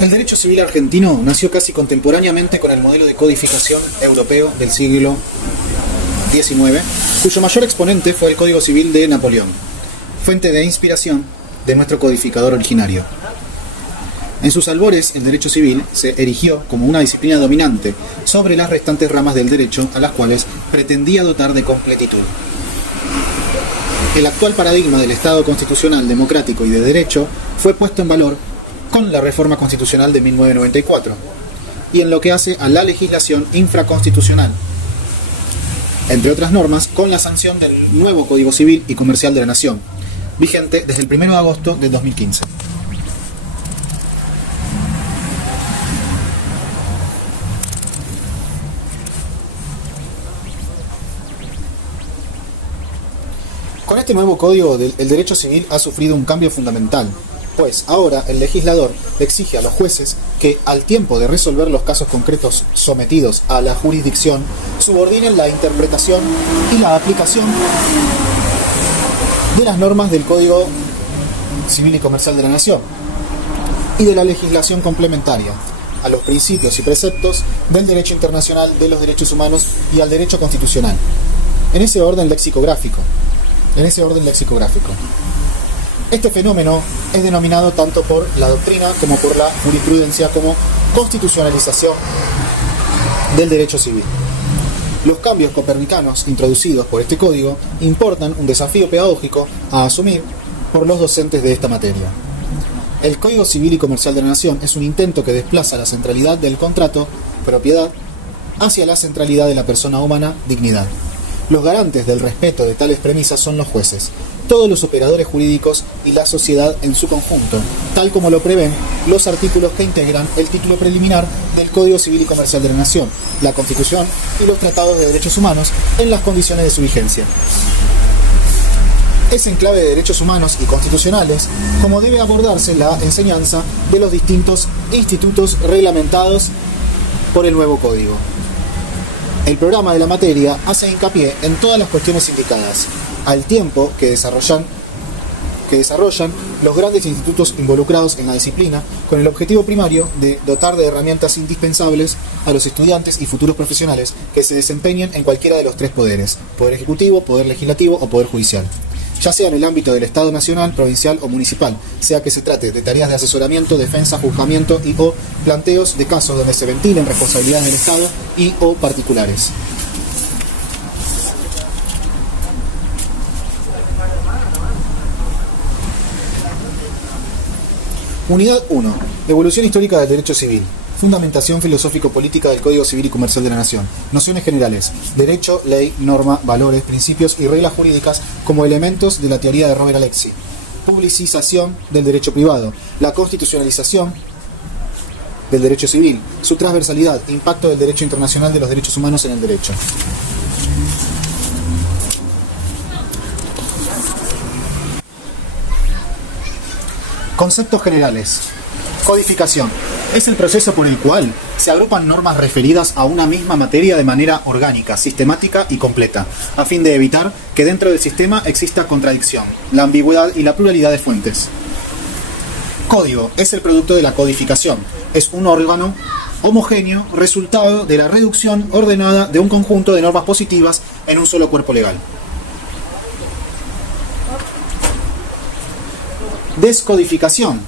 El derecho civil argentino nació casi contemporáneamente con el modelo de codificación europeo del siglo XIX, cuyo mayor exponente fue el Código Civil de Napoleón, fuente de inspiración de nuestro codificador originario. En sus albores, el derecho civil se erigió como una disciplina dominante sobre las restantes ramas del derecho a las cuales pretendía dotar de completitud. El actual paradigma del Estado constitucional, democrático y de derecho fue puesto en valor con la Reforma Constitucional de 1994 y en lo que hace a la legislación infraconstitucional, entre otras normas, con la sanción del nuevo Código Civil y Comercial de la Nación, vigente desde el 1 de agosto de 2015. Con este nuevo código, el derecho civil ha sufrido un cambio fundamental, pues ahora el legislador exige a los jueces que, al tiempo de resolver los casos concretos sometidos a la jurisdicción, subordinen la interpretación y la aplicación de las normas del Código Civil y Comercial de la Nación y de la legislación complementaria a los principios y preceptos del derecho internacional, de los derechos humanos y al derecho constitucional, en ese orden lexicográfico. Este fenómeno es denominado tanto por la doctrina como por la jurisprudencia como constitucionalización del derecho civil. Los cambios copernicanos introducidos por este código importan un desafío pedagógico a asumir por los docentes de esta materia. El Código Civil y Comercial de la Nación es un intento que desplaza la centralidad del contrato, propiedad, hacia la centralidad de la persona humana, dignidad. Los garantes del respeto de tales premisas son los jueces, todos los operadores jurídicos y la sociedad en su conjunto, tal como lo prevén los artículos que integran el título preliminar del Código Civil y Comercial de la Nación, la Constitución y los tratados de derechos humanos en las condiciones de su vigencia. Es en clave de derechos humanos y constitucionales como debe abordarse la enseñanza de los distintos institutos reglamentados por el nuevo Código. El programa de la materia hace hincapié en todas las cuestiones indicadas, al tiempo que desarrollan los grandes institutos involucrados en la disciplina, con el objetivo primario de dotar de herramientas indispensables a los estudiantes y futuros profesionales que se desempeñen en cualquiera de los tres poderes: poder ejecutivo, poder legislativo o poder judicial, ya sea en el ámbito del Estado nacional, provincial o municipal, sea que se trate de tareas de asesoramiento, defensa, juzgamiento y o planteos de casos donde se ventilen responsabilidades del Estado y o particulares. Unidad 1. Evolución histórica del derecho civil. Fundamentación filosófico-política del Código Civil y Comercial de la Nación. Nociones generales. Derecho, ley, norma, valores, principios y reglas jurídicas como elementos de la teoría de Robert Alexi. Publicización del derecho privado. La constitucionalización del derecho civil. Su transversalidad. Impacto del derecho internacional de los derechos humanos en el derecho. Conceptos generales. Codificación. Es el proceso por el cual se agrupan normas referidas a una misma materia de manera orgánica, sistemática y completa, a fin de evitar que dentro del sistema exista contradicción, la ambigüedad y la pluralidad de fuentes. Código. Es el producto de la codificación. Es un órgano homogéneo, resultado de la reducción ordenada de un conjunto de normas positivas en un solo cuerpo legal. Descodificación.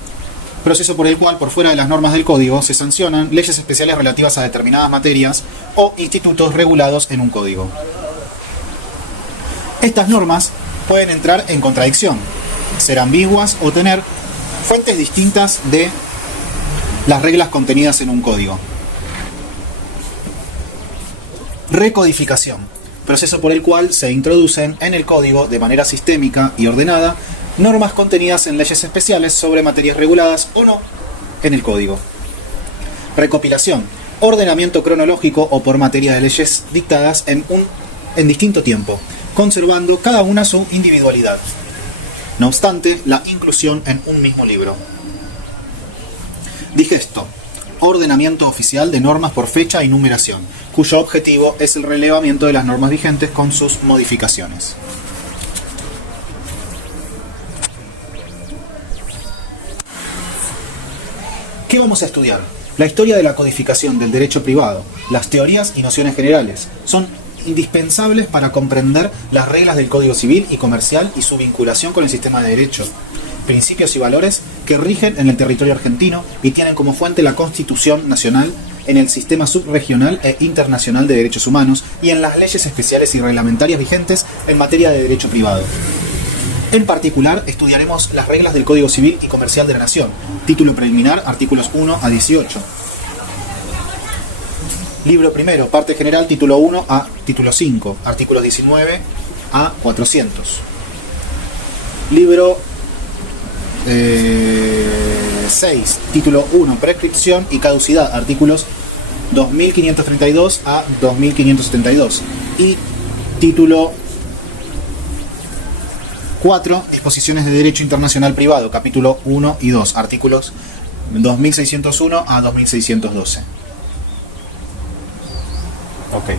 Proceso por el cual, por fuera de las normas del código, se sancionan leyes especiales relativas a determinadas materias o institutos regulados en un código. Estas normas pueden entrar en contradicción, ser ambiguas o tener fuentes distintas de las reglas contenidas en un código. Recodificación. Proceso por el cual se introducen en el código de manera sistémica y ordenada normas contenidas en leyes especiales sobre materias reguladas o no en el código. Recopilación. Ordenamiento cronológico o por materia de leyes dictadas en distinto tiempo, conservando cada una su individualidad. No obstante, la inclusión en un mismo libro. Digesto. Ordenamiento oficial de normas por fecha y numeración, cuyo objetivo es el relevamiento de las normas vigentes con sus modificaciones. ¿Qué vamos a estudiar? La historia de la codificación del derecho privado, las teorías y nociones generales. Son indispensables para comprender las reglas del Código Civil y Comercial y su vinculación con el sistema de derecho, principios y valores que rigen en el territorio argentino y tienen como fuente la Constitución Nacional, en el sistema subregional e internacional de derechos humanos y en las leyes especiales y reglamentarias vigentes en materia de derecho privado. En particular, estudiaremos las reglas del Código Civil y Comercial de la Nación, título preliminar, artículos 1 a 18. Libro primero, parte general, título 1 a título 5, artículos 19 a 400. Libro 6, título 1, prescripción y caducidad, artículos 2532 a 2572. Y título 4, exposiciones de derecho internacional privado, capítulo 1 y 2, artículos 2601 a 2612. Ok.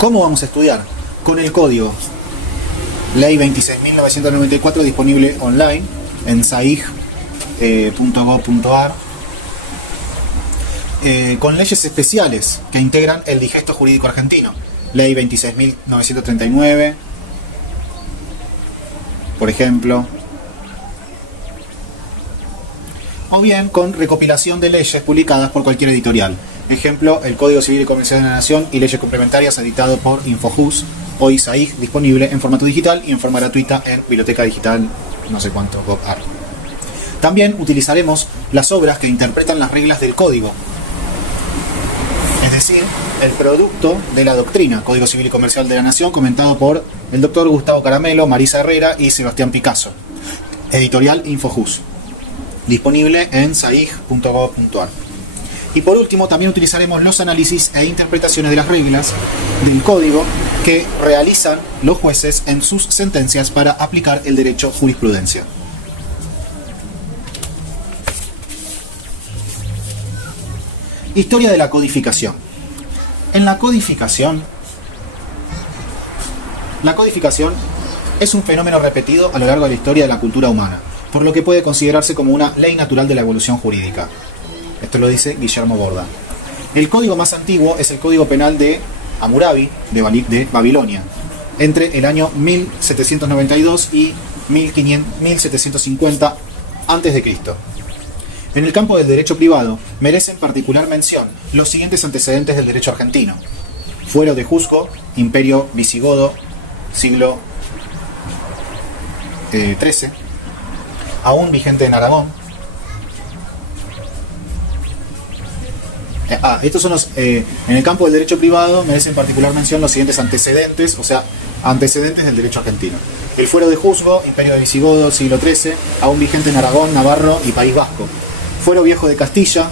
¿Cómo vamos a estudiar? Con el código Ley 26.994 disponible online en saig.gov.ar, con leyes especiales que integran el digesto jurídico argentino. Ley 26.939, por ejemplo. O bien con recopilación de leyes publicadas por cualquier editorial. Ejemplo, el Código Civil y Comercial de la Nación y leyes complementarias editado por Infojus o ISAIG, disponible en formato digital y en forma gratuita en biblioteca digital, no sé cuánto, gov.ar. También utilizaremos las obras que interpretan las reglas del código, es decir, el producto de la doctrina Código Civil y Comercial de la Nación, comentado por el doctor Gustavo Caramelo, Marisa Herrera y Sebastián Picasso. Editorial Infojus, disponible en saig.gov.ar. Y por último, también utilizaremos los análisis e interpretaciones de las reglas del código que realizan los jueces en sus sentencias para aplicar el derecho jurisprudencia. Historia de la codificación. En la codificación es un fenómeno repetido a lo largo de la historia de la cultura humana, por lo que puede considerarse como una ley natural de la evolución jurídica. Esto lo dice Guillermo Borda. El código más antiguo es el Código Penal de Hammurabi, de Babilonia, entre el año 1792 y 1750 a.C. En el campo del derecho privado merecen particular mención los siguientes antecedentes del derecho argentino: fuero de juzgo, imperio visigodo, siglo XIII, aún vigente en Aragón. Estos son los, en el campo del derecho privado merecen particular mención los siguientes antecedentes, o sea, antecedentes del derecho argentino: el fuero de juzgo, imperio de visigodo, siglo XIII, aún vigente en Aragón, Navarro y País Vasco; fuero viejo de Castilla,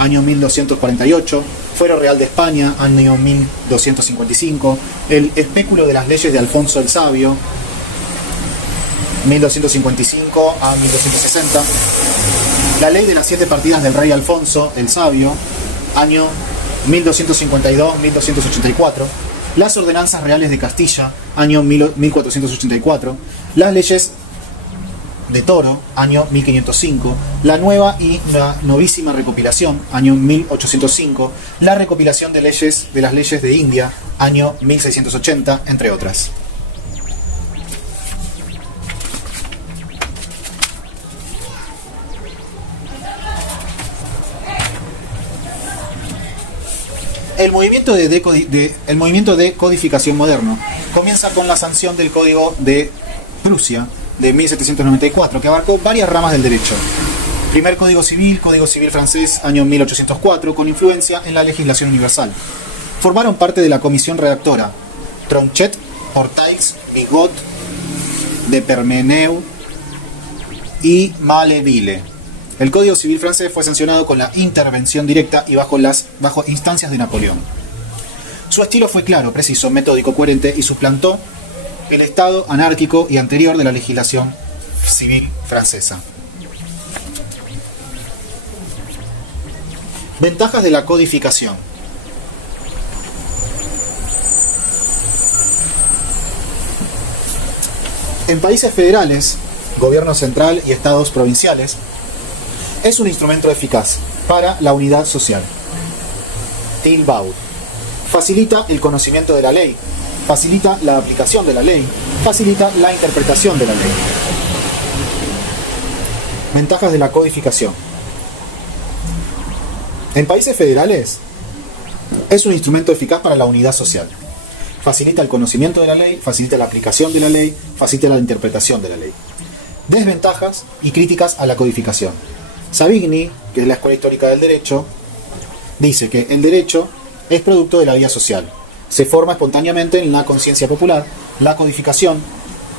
año 1248; fuero real de España, año 1255; el espéculo de las leyes de Alfonso el Sabio, 1255 a 1260; la ley de las 7 partidas del rey Alfonso el Sabio, año 1252-1284; las ordenanzas reales de Castilla, año 1484; las leyes de Toro, año 1505; la nueva y la novísima recopilación, año 1805; la recopilación de las leyes de India, año 1680, entre otras. El movimiento de codificación moderno comienza con la sanción del Código de Prusia de 1794, que abarcó varias ramas del derecho. Primer Código Civil francés, año 1804, con influencia en la legislación universal. Formaron parte de la comisión redactora Tronchet, Ortaix, Bigot, de Permeneu y Maleville. El Código Civil francés fue sancionado con la intervención directa y bajo instancias de Napoleón. Su estilo fue claro, preciso, metódico, coherente y suplantó el estado anárquico y anterior de la legislación civil francesa. Ventajas de la codificación. En países federales, gobierno central y estados provinciales, es un instrumento eficaz para la unidad social. Tilbaud. Facilita el conocimiento de la ley, facilita la aplicación de la ley, facilita la interpretación de la ley. Ventajas de la codificación. En países federales, es un instrumento eficaz para la unidad social. Facilita el conocimiento de la ley, facilita la aplicación de la ley, facilita la interpretación de la ley. Desventajas y críticas a la codificación. Savigny, que es la Escuela Histórica del Derecho, dice que el derecho es producto de la vida social. Se forma espontáneamente en la conciencia popular. La codificación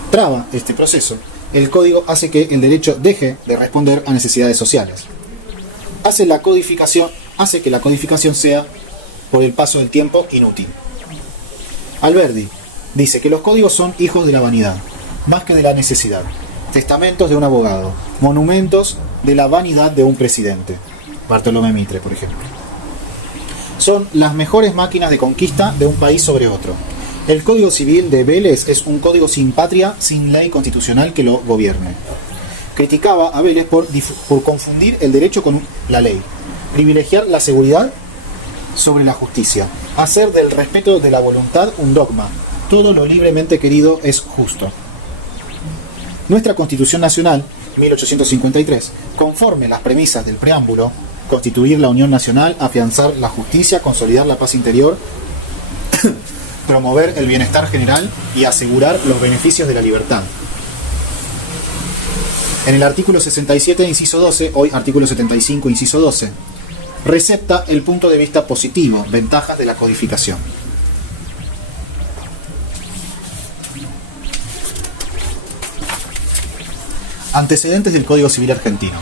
traba este proceso. El código hace que el derecho deje de responder a necesidades sociales. Hace que la codificación sea, por el paso del tiempo, inútil. Alberdi dice que los códigos son hijos de la vanidad, más que de la necesidad. Testamentos de un abogado, monumentos de la vanidad de un presidente. Bartolomé Mitre, por ejemplo. Son las mejores máquinas de conquista de un país sobre otro. El Código Civil de Vélez es un código sin patria, sin ley constitucional que lo gobierne. Criticaba a Vélez por confundir el derecho con la ley, privilegiar la seguridad sobre la justicia, hacer del respeto de la voluntad un dogma. Todo lo libremente querido es justo. Nuestra Constitución Nacional, 1853, conforme las premisas del preámbulo, constituir la Unión Nacional, afianzar la justicia, consolidar la paz interior, promover el bienestar general y asegurar los beneficios de la libertad. En el artículo 67, inciso 12, hoy artículo 75, inciso 12, recepta el punto de vista positivo, ventajas de la codificación. Antecedentes del Código Civil argentino.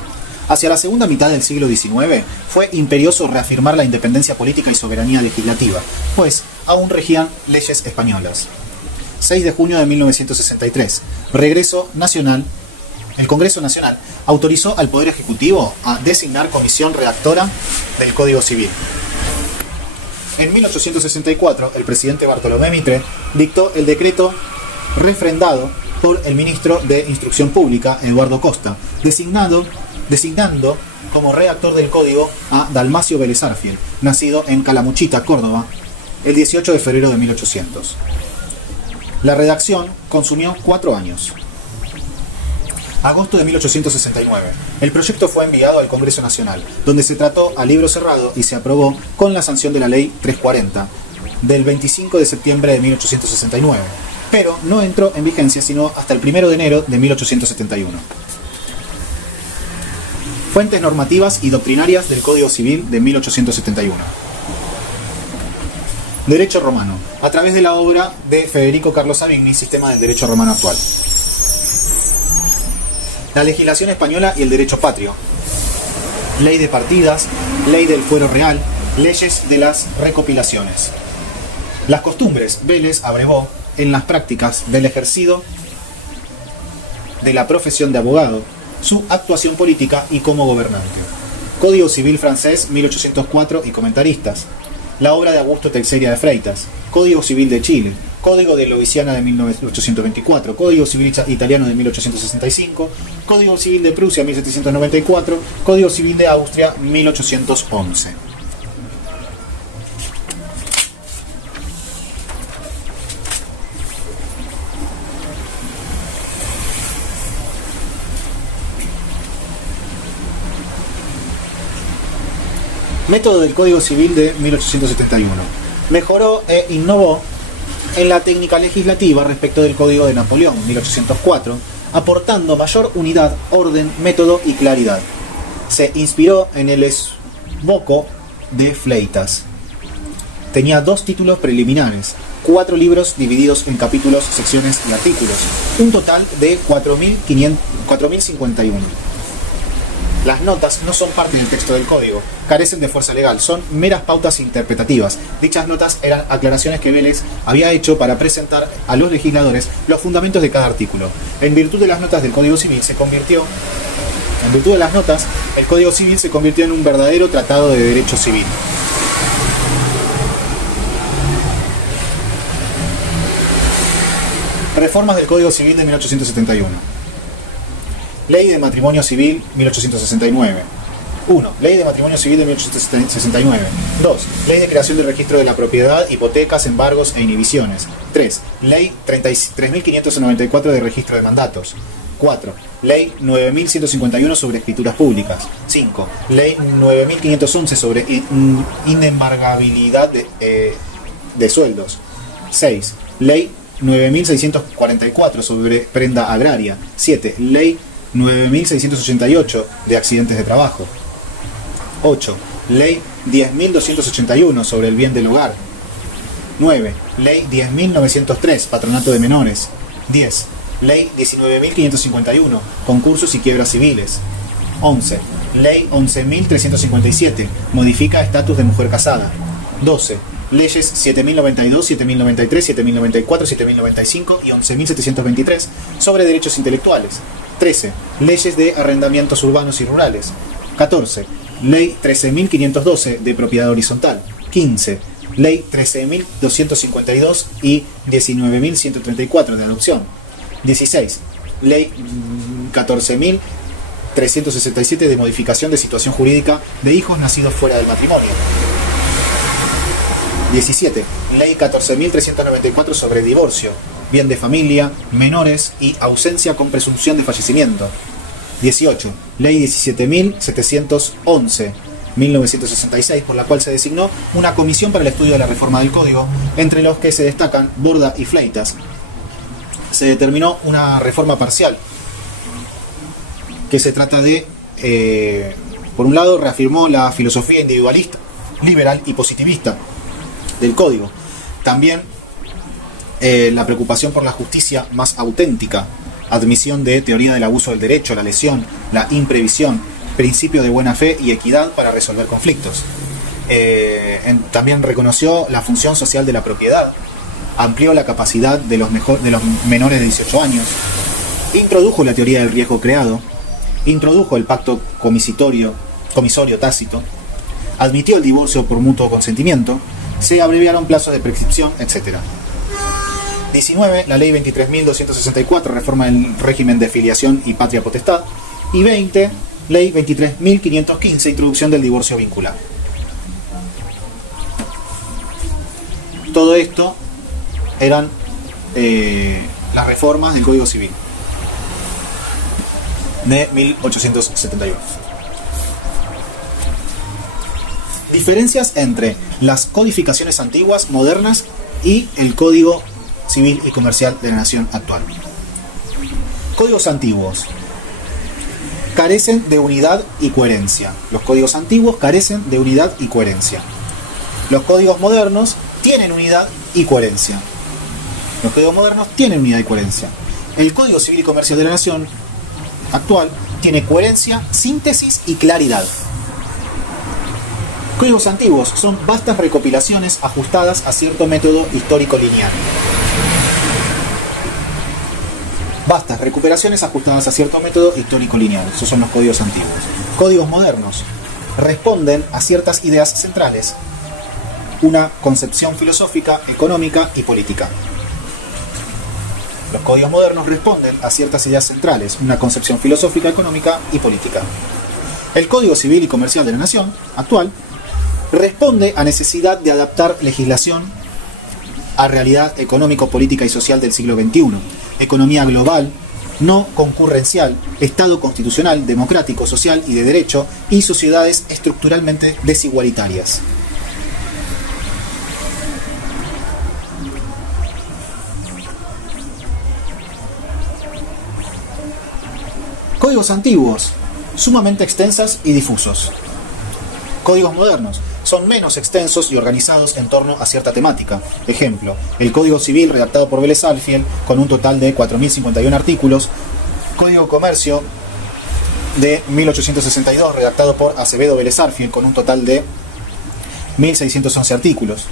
Hacia la segunda mitad del siglo XIX fue imperioso reafirmar la independencia política y soberanía legislativa, pues aún regían leyes españolas. 6 de junio de 1963, regreso nacional. El Congreso Nacional autorizó al Poder Ejecutivo a designar comisión redactora del Código Civil. En 1864, el presidente Bartolomé Mitre dictó el decreto refrendado por el ministro de Instrucción Pública, Eduardo Costa, designando como redactor del código a Dalmacio Vélez Arfiel, nacido en Calamuchita, Córdoba, el 18 de febrero de 1800. La redacción consumió 4 años. Agosto de 1869. El proyecto fue enviado al Congreso Nacional, donde se trató a libro cerrado y se aprobó con la sanción de la Ley 340 del 25 de septiembre de 1869, pero no entró en vigencia sino hasta el 1 de enero de 1871. Fuentes normativas y doctrinarias del Código Civil de 1871. Derecho romano, a través de la obra de Federico Carlos Savigny, Sistema del Derecho Romano Actual. La legislación española y el derecho patrio. Ley de partidas, ley del fuero real, leyes de las recopilaciones. Las costumbres, Vélez abrevó en las prácticas del ejercicio de la profesión de abogado, su actuación política y como gobernante. Código Civil francés 1804 y comentaristas. La obra de Augusto Teixeira de Freitas. Código Civil de Chile. Código de Luisiana de 1824. Código Civil italiano de 1865. Código Civil de Prusia 1794. Código Civil de Austria 1811. Método del Código Civil de 1871. Mejoró e innovó en la técnica legislativa respecto del Código de Napoleón, 1804, aportando mayor unidad, orden, método y claridad. Se inspiró en el esboco de Fleitas. Tenía 2 títulos preliminares, 4 libros divididos en capítulos, secciones y artículos, un total de 4.051. Las notas no son parte del texto del código, carecen de fuerza legal, son meras pautas interpretativas. Dichas notas eran aclaraciones que Vélez había hecho para presentar a los legisladores los fundamentos de cada artículo. En virtud de las notas del Código Civil el Código Civil se convirtió en un verdadero tratado de derecho civil. Reformas del Código Civil de 1871. Ley de Matrimonio Civil 1869. 1. Ley de Matrimonio Civil de 1869. 2. Ley de creación del registro de la propiedad, hipotecas, embargos e inhibiciones. 3. Ley 33.594 de registro de mandatos. 4. Ley 9.151 sobre escrituras públicas. 5. Ley 9.511 sobre inembargabilidad de sueldos. 6. Ley 9.644 sobre prenda agraria. 7. Ley 9.688 de accidentes de trabajo. 8. Ley 10.281 sobre el bien del hogar. 9. Ley 10.903, patronato de menores. 10. Ley 19.551, concursos y quiebras civiles. 11. Ley 11.357, modifica estatus de mujer casada. 12. Leyes 7.092, 7.093, 7.094, 7.095 y 11.723 sobre derechos intelectuales. 13. Leyes de arrendamientos urbanos y rurales. 14. Ley 13.512 de propiedad horizontal. 15. Ley 13.252 y 19.134 de adopción. 16. Ley 14.367 de modificación de situación jurídica de hijos nacidos fuera del matrimonio. 17. Ley 14.394 sobre divorcio, bien de familia, menores y ausencia con presunción de fallecimiento. 18. Ley 17.711, 1966, por la cual se designó una comisión para el estudio de la reforma del Código, entre los que se destacan Borda y Fleitas. Se determinó una reforma parcial, que se trata de, por un lado, reafirmó la filosofía individualista, liberal y positivista del Código. También la preocupación por la justicia más auténtica, admisión de teoría del abuso del derecho, la lesión, la imprevisión, principio de buena fe y equidad para resolver conflictos. También reconoció la función social de la propiedad, amplió la capacidad de los menores de 18 años, introdujo la teoría del riesgo creado, introdujo el pacto comisorio tácito, admitió el divorcio por mutuo consentimiento, se abreviaron plazos de prescripción, etc. 19. La ley 23.264, reforma del régimen de filiación y patria potestad. Y 20. Ley 23.515, introducción del divorcio vincular. Todo esto eran las reformas del Código Civil de 1871. Diferencias entre las codificaciones antiguas, modernas y el Código Civil y Comercial de la Nación actual. Códigos antiguos carecen de unidad y coherencia. Los códigos antiguos carecen de unidad y coherencia. Los códigos modernos tienen unidad y coherencia. Los códigos modernos tienen unidad y coherencia. El Código Civil y Comercial de la Nación actual tiene coherencia, síntesis y claridad. Códigos antiguos son vastas recopilaciones ajustadas a cierto método histórico lineal. Vastas recuperaciones ajustadas a cierto método histórico lineal. Esos son los códigos antiguos. Códigos modernos responden a ciertas ideas centrales, una concepción filosófica, económica y política. Los códigos modernos responden a ciertas ideas centrales, una concepción filosófica, económica y política. El Código Civil y Comercial de la Nación actual responde a necesidad de adaptar legislación a realidad económico, política y social del siglo XXI. Economía global, no concurrencial, Estado constitucional, democrático, social y de derecho, y sociedades estructuralmente desigualitarias. Códigos antiguos, sumamente extensas y difusos. Códigos modernos son menos extensos y organizados en torno a cierta temática. Ejemplo, el Código Civil redactado por Vélez Sarsfield con un total de 4.051 artículos. Código Comercio de 1862 redactado por Acevedo Vélez Sarsfield con un total de 1.611 artículos.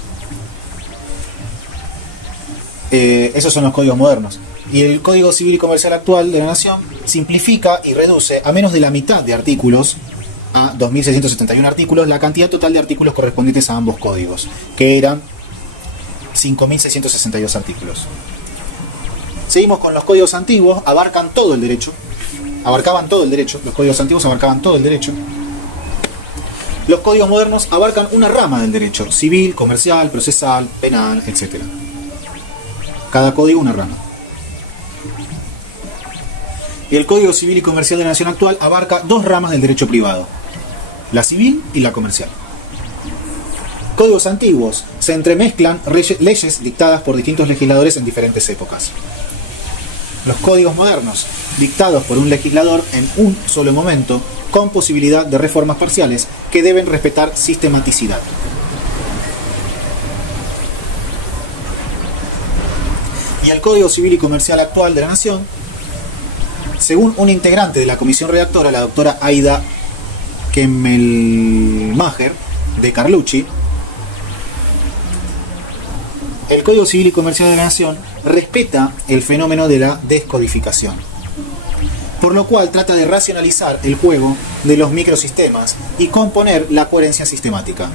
Esos son los códigos modernos. Y el Código Civil y Comercial actual de la Nación simplifica y reduce a menos de la mitad de artículos, a 2.671 artículos, la cantidad total de artículos correspondientes a ambos códigos, que eran 5.662 artículos. Seguimos con los códigos antiguos, abarcaban todo el derecho, los códigos antiguos abarcaban todo el derecho. Los códigos modernos abarcan una rama del derecho, civil, comercial, procesal, penal, etc. Cada código una rama. Y el Código Civil y Comercial de la Nación actual abarca dos ramas del derecho privado, la civil y la comercial. Códigos antiguos se entremezclan leyes dictadas por distintos legisladores en diferentes épocas. Los códigos modernos, dictados por un legislador en un solo momento, con posibilidad de reformas parciales que deben respetar sistematicidad. Y el Código Civil y Comercial actual de la Nación, según un integrante de la comisión redactora, la doctora Aida Kemmelmacher de Carlucci, el Código Civil y Comercial de la Nación respeta el fenómeno de la descodificación, por lo cual trata de racionalizar el juego de los microsistemas y componer la coherencia sistemática.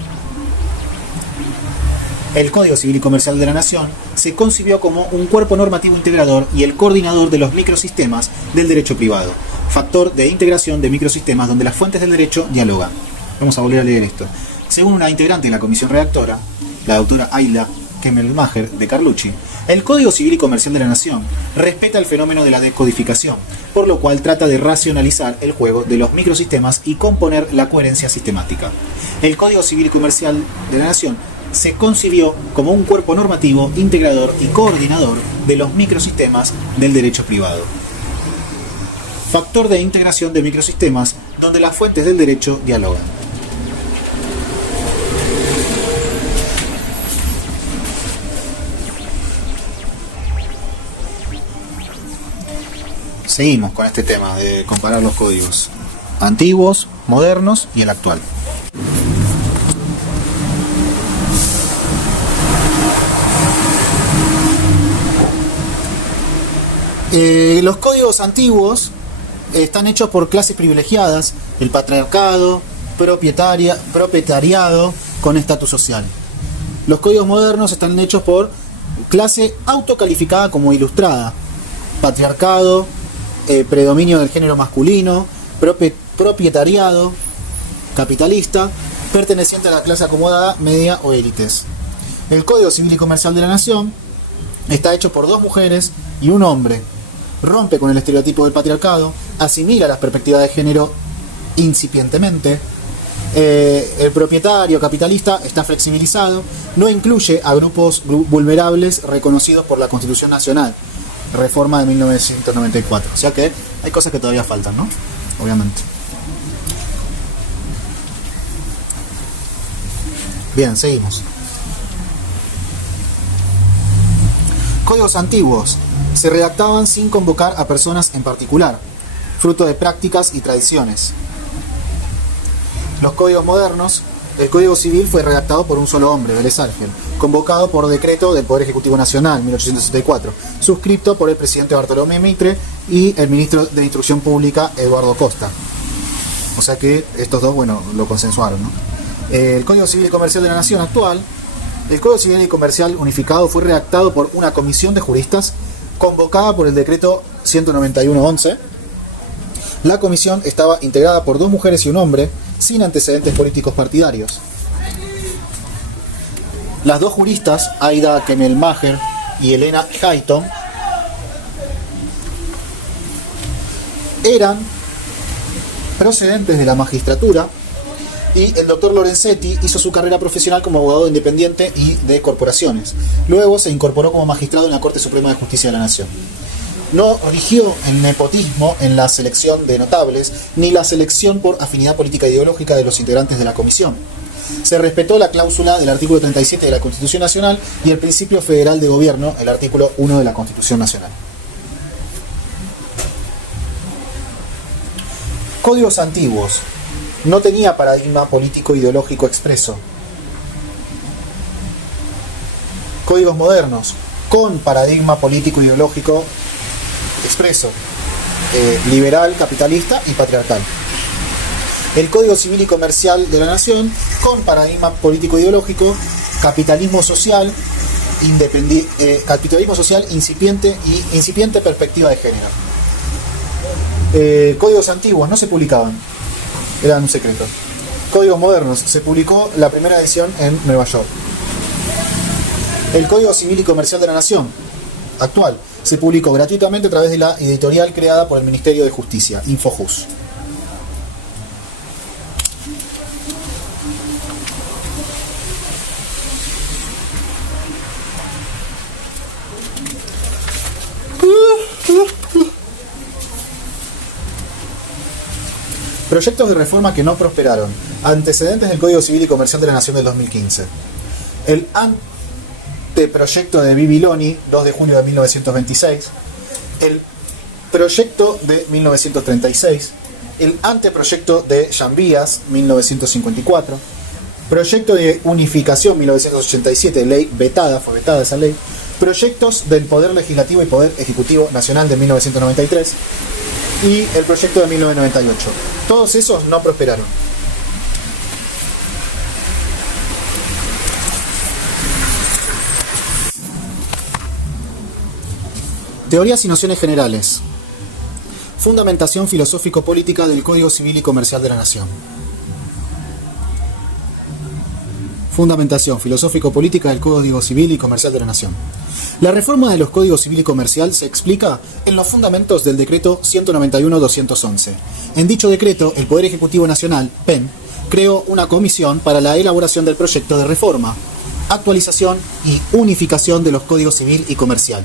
El Código Civil y Comercial de la Nación se concibió como un cuerpo normativo integrador y el coordinador de los microsistemas del derecho privado, factor de integración de microsistemas donde las fuentes del derecho dialogan. Vamos a volver a leer esto. Según una integrante de la comisión redactora, la doctora Aida Kemmelmacher de Carlucci, el Código Civil y Comercial de la Nación respeta el fenómeno de la decodificación, por lo cual trata de racionalizar el juego de los microsistemas y componer la coherencia sistemática. El Código Civil y Comercial de la Nación se concibió como un cuerpo normativo, integrador y coordinador de los microsistemas del derecho privado. Factor de integración de microsistemas donde las fuentes del derecho dialogan. Seguimos con este tema de comparar los códigos antiguos, modernos y el actual. Los códigos antiguos están hechos por clases privilegiadas, el patriarcado, propietariado con estatus social. Los códigos modernos están hechos por clase autocalificada como ilustrada, patriarcado, predominio del género masculino, propietariado, capitalista, perteneciente a la clase acomodada, media o élites. El Código Civil y Comercial de la Nación está hecho por dos mujeres y un hombre. Rompe con el estereotipo del patriarcado, asimila las perspectivas de género incipientemente. El propietario capitalista está flexibilizado, no incluye a grupos vulnerables reconocidos por la Constitución Nacional, reforma de 1994. O sea que hay cosas que todavía faltan, ¿no? Obviamente. Bien, seguimos. Códigos antiguos se redactaban sin convocar a personas en particular, fruto de prácticas y tradiciones. Los códigos modernos, el Código Civil fue redactado por un solo hombre, Vélez Arfiel, convocado por decreto del Poder Ejecutivo Nacional, 1864, suscripto por el presidente Bartolomé Mitre y el ministro de Instrucción Pública, Eduardo Costa. O sea que estos dos, bueno, lo consensuaron, ¿no? El Código Civil y Comercial de la Nación actual, el Código Civil y Comercial unificado fue redactado por una comisión de juristas convocada por el decreto 191-11. La comisión estaba integrada por dos mujeres y un hombre, sin antecedentes políticos partidarios. Las dos juristas, Aida Kemmelmacher y Elena Hayton, eran procedentes de la magistratura y el doctor Lorenzetti hizo su carrera profesional como abogado independiente y de corporaciones. Luego se incorporó como magistrado en la Corte Suprema de Justicia de la Nación. No rigió el nepotismo en la selección de notables, ni la selección por afinidad política e ideológica de los integrantes de la comisión. Se respetó la cláusula del artículo 37 de la Constitución Nacional y el principio federal de gobierno, el artículo 1 de la Constitución Nacional. Códigos antiguos. No tenía paradigma político ideológico expreso. Códigos modernos, con paradigma político ideológico expreso, liberal, capitalista y patriarcal. El Código Civil y Comercial de la Nación, con paradigma político ideológico, capitalismo social, capitalismo social incipiente y incipiente perspectiva de género. Códigos antiguos no se publicaban, eran un secreto. Códigos modernos, se publicó la primera edición en Nueva York. El Código Civil y Comercial de la Nación actual se publicó gratuitamente a través de la editorial creada por el Ministerio de Justicia, Infojus. Proyectos de reforma que no prosperaron. Antecedentes del Código Civil y Comercial de la Nación del 2015. El anteproyecto de Bibiloni, 2 de junio de 1926. El proyecto de 1936. El anteproyecto de Llambias, 1954. Proyecto de unificación, 1987. Ley vetada, fue vetada esa ley. Proyectos del Poder Legislativo y Poder Ejecutivo Nacional de 1993. Y el proyecto de 1998. Todos esos no prosperaron. Teorías y nociones generales. Fundamentación filosófico-política del Código Civil y Comercial de la Nación. Fundamentación filosófico-política del Código Civil y Comercial de la Nación. La reforma de los Códigos Civil y Comercial se explica en los fundamentos del Decreto 191-211. En dicho decreto, el Poder Ejecutivo Nacional, PEN, creó una comisión para la elaboración del proyecto de reforma, actualización y unificación de los Códigos Civil y Comercial.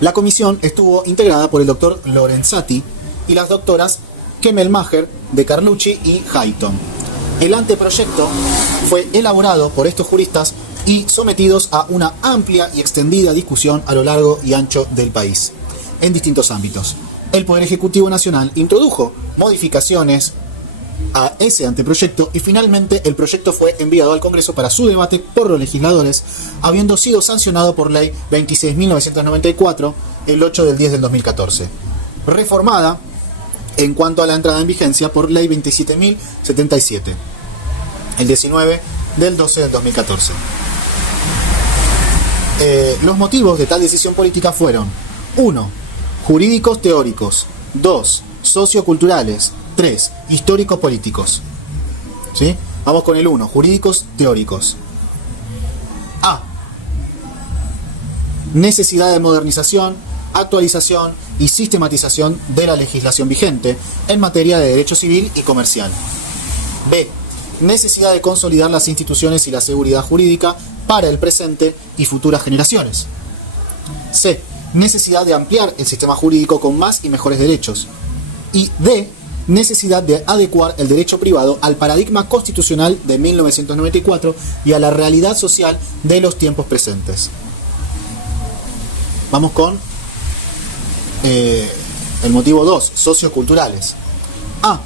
La comisión estuvo integrada por el doctor Lorenzati y las doctoras Kemmelmacher, De Carlucci y Hayton. El anteproyecto fue elaborado por estos juristas y sometidos a una amplia y extendida discusión a lo largo y ancho del país, en distintos ámbitos. El Poder Ejecutivo Nacional introdujo modificaciones a ese anteproyecto y finalmente el proyecto fue enviado al Congreso para su debate por los legisladores, habiendo sido sancionado por Ley 26.994 el 8 del 10 del 2014, reformada en cuanto a la entrada en vigencia por Ley 27.077 el 19 del 12 del 2014. Los motivos de tal decisión política fueron: 1. Jurídicos teóricos. 2. Socioculturales. 3. Histórico-políticos. ¿Sí? Vamos con el 1. Jurídicos teóricos. A. Necesidad de modernización, actualización y sistematización de la legislación vigente en materia de derecho civil y comercial. B. Necesidad de consolidar las instituciones y la seguridad jurídica para el presente y futuras generaciones. C. Necesidad de ampliar el sistema jurídico con más y mejores derechos. Y D. Necesidad de adecuar el derecho privado al paradigma constitucional de 1994 y a la realidad social de los tiempos presentes. Vamos con el motivo 2, socioculturales. A.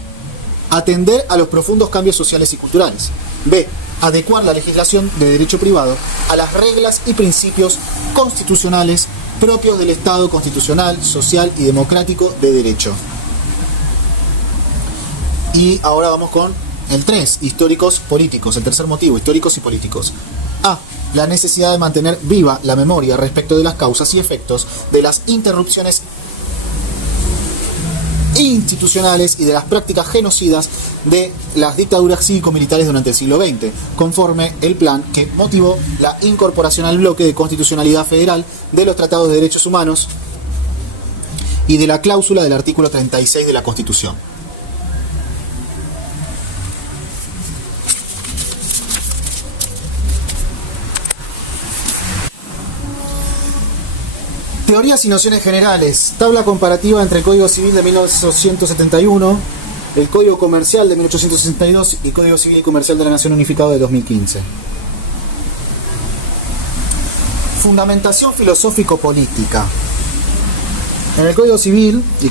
Atender a los profundos cambios sociales y culturales. B. Adecuar la legislación de derecho privado a las reglas y principios constitucionales propios del Estado constitucional, social y democrático de derecho. Y ahora vamos con el 3, históricos políticos, el tercer motivo, históricos y políticos. A. La necesidad de mantener viva la memoria respecto de las causas y efectos de las interrupciones institucionales y de las prácticas genocidas de las dictaduras cívico-militares durante el siglo XX, conforme el plan que motivó la incorporación al bloque de constitucionalidad federal de los tratados de derechos humanos y de la cláusula del artículo 36 de la Constitución. Teorías y nociones generales. Tabla comparativa entre el Código Civil de 1871, el Código Comercial de 1862 y el Código Civil y Comercial de la Nación Unificado de 2015. Fundamentación filosófico-política. En el Código Civil y el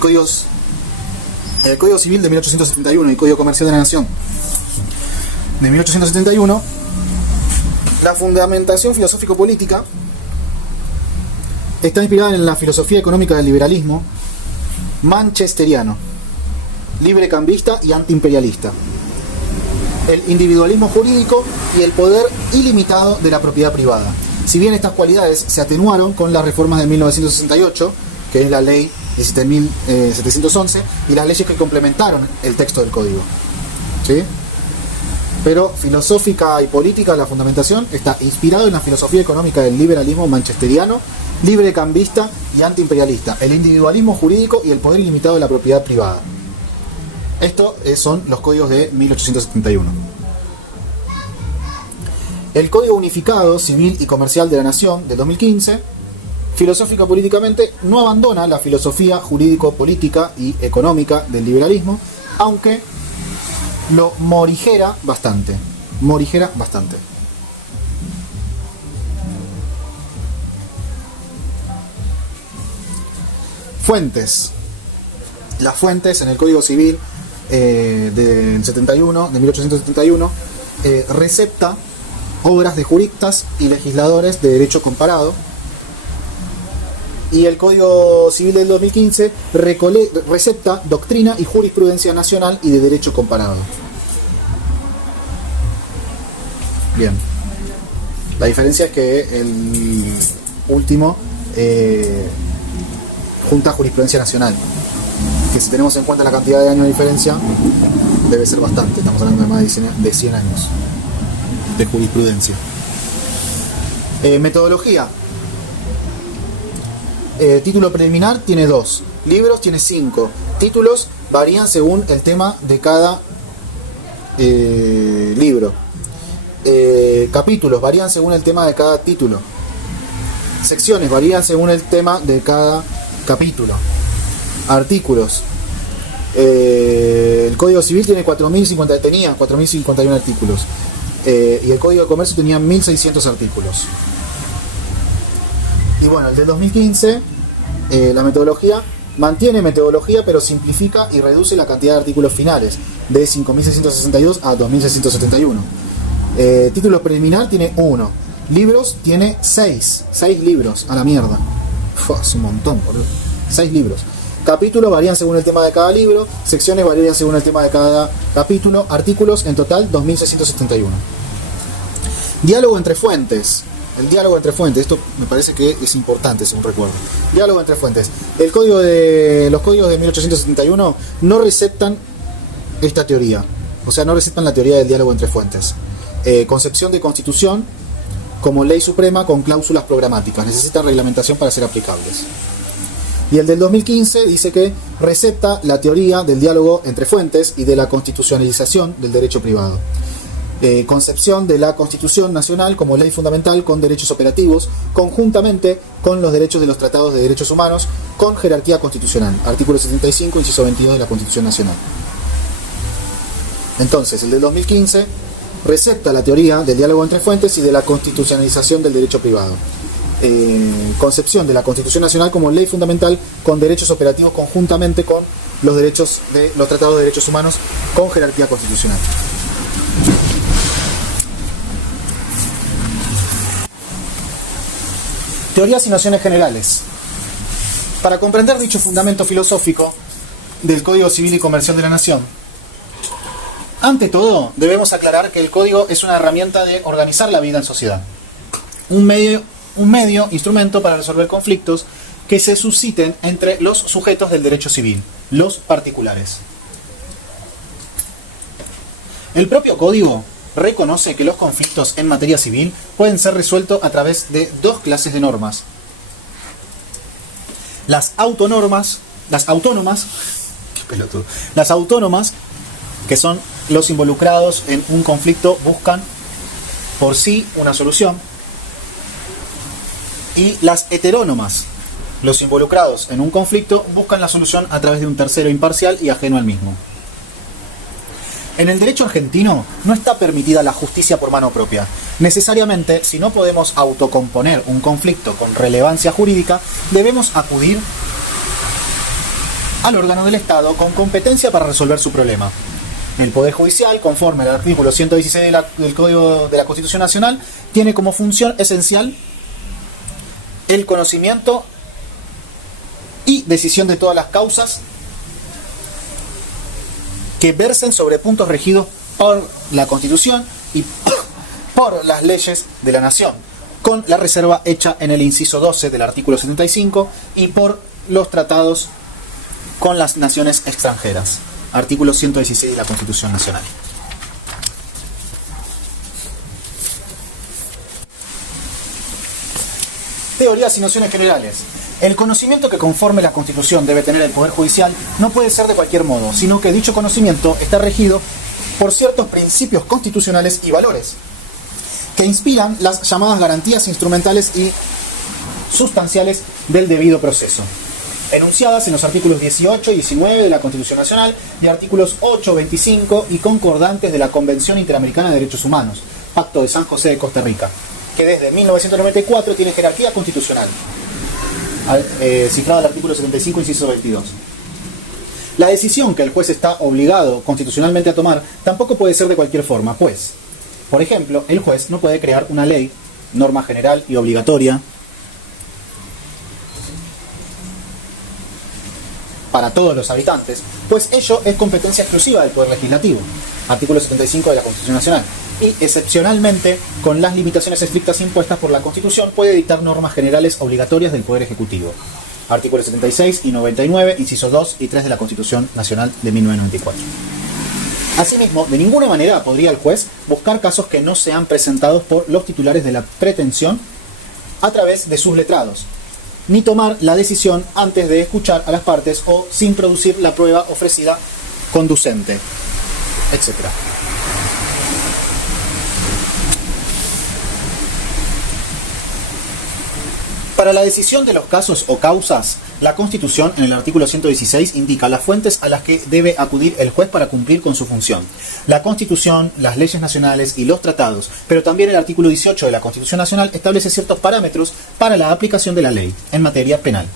Código Civil de 1871 y el Código Comercial de la Nación de 1871, la fundamentación filosófico-política está inspirada en la filosofía económica del liberalismo manchesteriano, librecambista y antiimperialista, el individualismo jurídico y el poder ilimitado de la propiedad privada. Si bien estas cualidades se atenuaron con las reformas de 1968, que es la ley 17.711, y las leyes que complementaron el texto del código. ¿Sí? Pero filosófica y política, la fundamentación está inspirado en la filosofía económica del liberalismo manchesteriano, librecambista y antiimperialista, el individualismo jurídico y el poder ilimitado de la propiedad privada. Estos son los códigos de 1871. El Código Unificado Civil y Comercial de la Nación de 2015, filosófico políticamente, no abandona la filosofía jurídico-política y económica del liberalismo, aunque lo morigera bastante. Fuentes. Las fuentes en el Código Civil del 71, de 1871, recepta obras de juristas y legisladores de derecho comparado, y el Código Civil del 2015 recepta doctrina y jurisprudencia nacional y de derecho comparado. Bien. La diferencia es que el último junta jurisprudencia nacional, que si tenemos en cuenta la cantidad de años de diferencia, debe ser bastante. Estamos hablando de más de 100 años de jurisprudencia. Metodología. Título preliminar tiene 2, libros tiene 5, títulos varían según el tema de cada libro, capítulos varían según el tema de cada título, secciones varían según el tema de cada capítulo, artículos. El Código Civil tenía 4.051 artículos, y el Código de Comercio tenía 1.600 artículos. Y bueno, el de 2015, la metodología mantiene metodología, pero simplifica y reduce la cantidad de artículos finales, de 5.662 a 2.671. Título preliminar tiene 1. Libros tiene 6 libros, a la mierda. Es un montón, boludo. 6 libros. Capítulos varían según el tema de cada libro, secciones varían según el tema de cada capítulo, artículos en total 2.671. Diálogo entre fuentes. El diálogo entre fuentes, esto me parece que es importante, según recuerdo. Diálogo entre fuentes. Los códigos de 1871 no receptan esta teoría. O sea, no receptan la teoría del diálogo entre fuentes. Concepción de constitución como ley suprema con cláusulas programáticas. Necesitan reglamentación para ser aplicables. Y el del 2015 dice que recepta la teoría del diálogo entre fuentes y de la constitucionalización del derecho privado. Concepción de la Constitución Nacional como ley fundamental con derechos operativos, conjuntamente con los derechos de los tratados de derechos humanos, con jerarquía constitucional. Artículo 75, inciso 22 de la Constitución Nacional. Entonces, el del 2015 recepta la teoría del diálogo entre fuentes y de la constitucionalización del derecho privado. Concepción de la Constitución Nacional como ley fundamental con derechos operativos conjuntamente con los derechos de los tratados de derechos humanos con jerarquía constitucional. Teorías y nociones generales. Para comprender dicho fundamento filosófico del Código Civil y Comercial de la Nación, ante todo debemos aclarar que el código es una herramienta de organizar la vida en sociedad, un medio, instrumento para resolver conflictos que se susciten entre los sujetos del derecho civil, los particulares. El propio código reconoce que los conflictos en materia civil pueden ser resueltos a través de dos clases de normas. Las autónomas, que son los involucrados en un conflicto, buscan por sí una solución, y las heterónomas, los involucrados en un conflicto buscan la solución a través de un tercero imparcial y ajeno al mismo. En el derecho argentino no está permitida la justicia por mano propia. Necesariamente, si no podemos autocomponer un conflicto con relevancia jurídica, debemos acudir al órgano del Estado con competencia para resolver su problema. El Poder Judicial, conforme al artículo 116 del Código de la Constitución Nacional, tiene como función esencial el conocimiento y decisión de todas las causas que versen sobre puntos regidos por la Constitución y por las leyes de la nación, con la reserva hecha en el inciso 12 del artículo 75 y por los tratados con las naciones extranjeras, artículo 116 de la Constitución Nacional. Teorías y nociones generales. El conocimiento que conforme la Constitución debe tener el Poder Judicial no puede ser de cualquier modo, sino que dicho conocimiento está regido por ciertos principios constitucionales y valores que inspiran las llamadas garantías instrumentales y sustanciales del debido proceso, enunciadas en los artículos 18 y 19 de la Constitución Nacional y artículos 8, 25 y concordantes de la Convención Interamericana de Derechos Humanos, Pacto de San José de Costa Rica, que desde 1994 tiene jerarquía constitucional, cifrado al artículo 75, inciso 22. La decisión que el juez está obligado constitucionalmente a tomar tampoco puede ser de cualquier forma, pues, por ejemplo, el juez no puede crear una ley, norma general y obligatoria para todos los habitantes, pues ello es competencia exclusiva del Poder Legislativo, artículo 75 de la Constitución Nacional, y excepcionalmente, con las limitaciones estrictas impuestas por la Constitución, puede dictar normas generales obligatorias del Poder Ejecutivo, artículos 76 y 99, incisos 2 y 3 de la Constitución Nacional de 1994. Asimismo, de ninguna manera podría el juez buscar casos que no sean presentados por los titulares de la pretensión a través de sus letrados, ni tomar la decisión antes de escuchar a las partes o sin producir la prueba ofrecida conducente, etc. Para la decisión de los casos o causas, la Constitución, en el artículo 116, indica las fuentes a las que debe acudir el juez para cumplir con su función. La Constitución, las leyes nacionales y los tratados, pero también el artículo 18 de la Constitución Nacional establece ciertos parámetros para la aplicación de la ley en materia penal.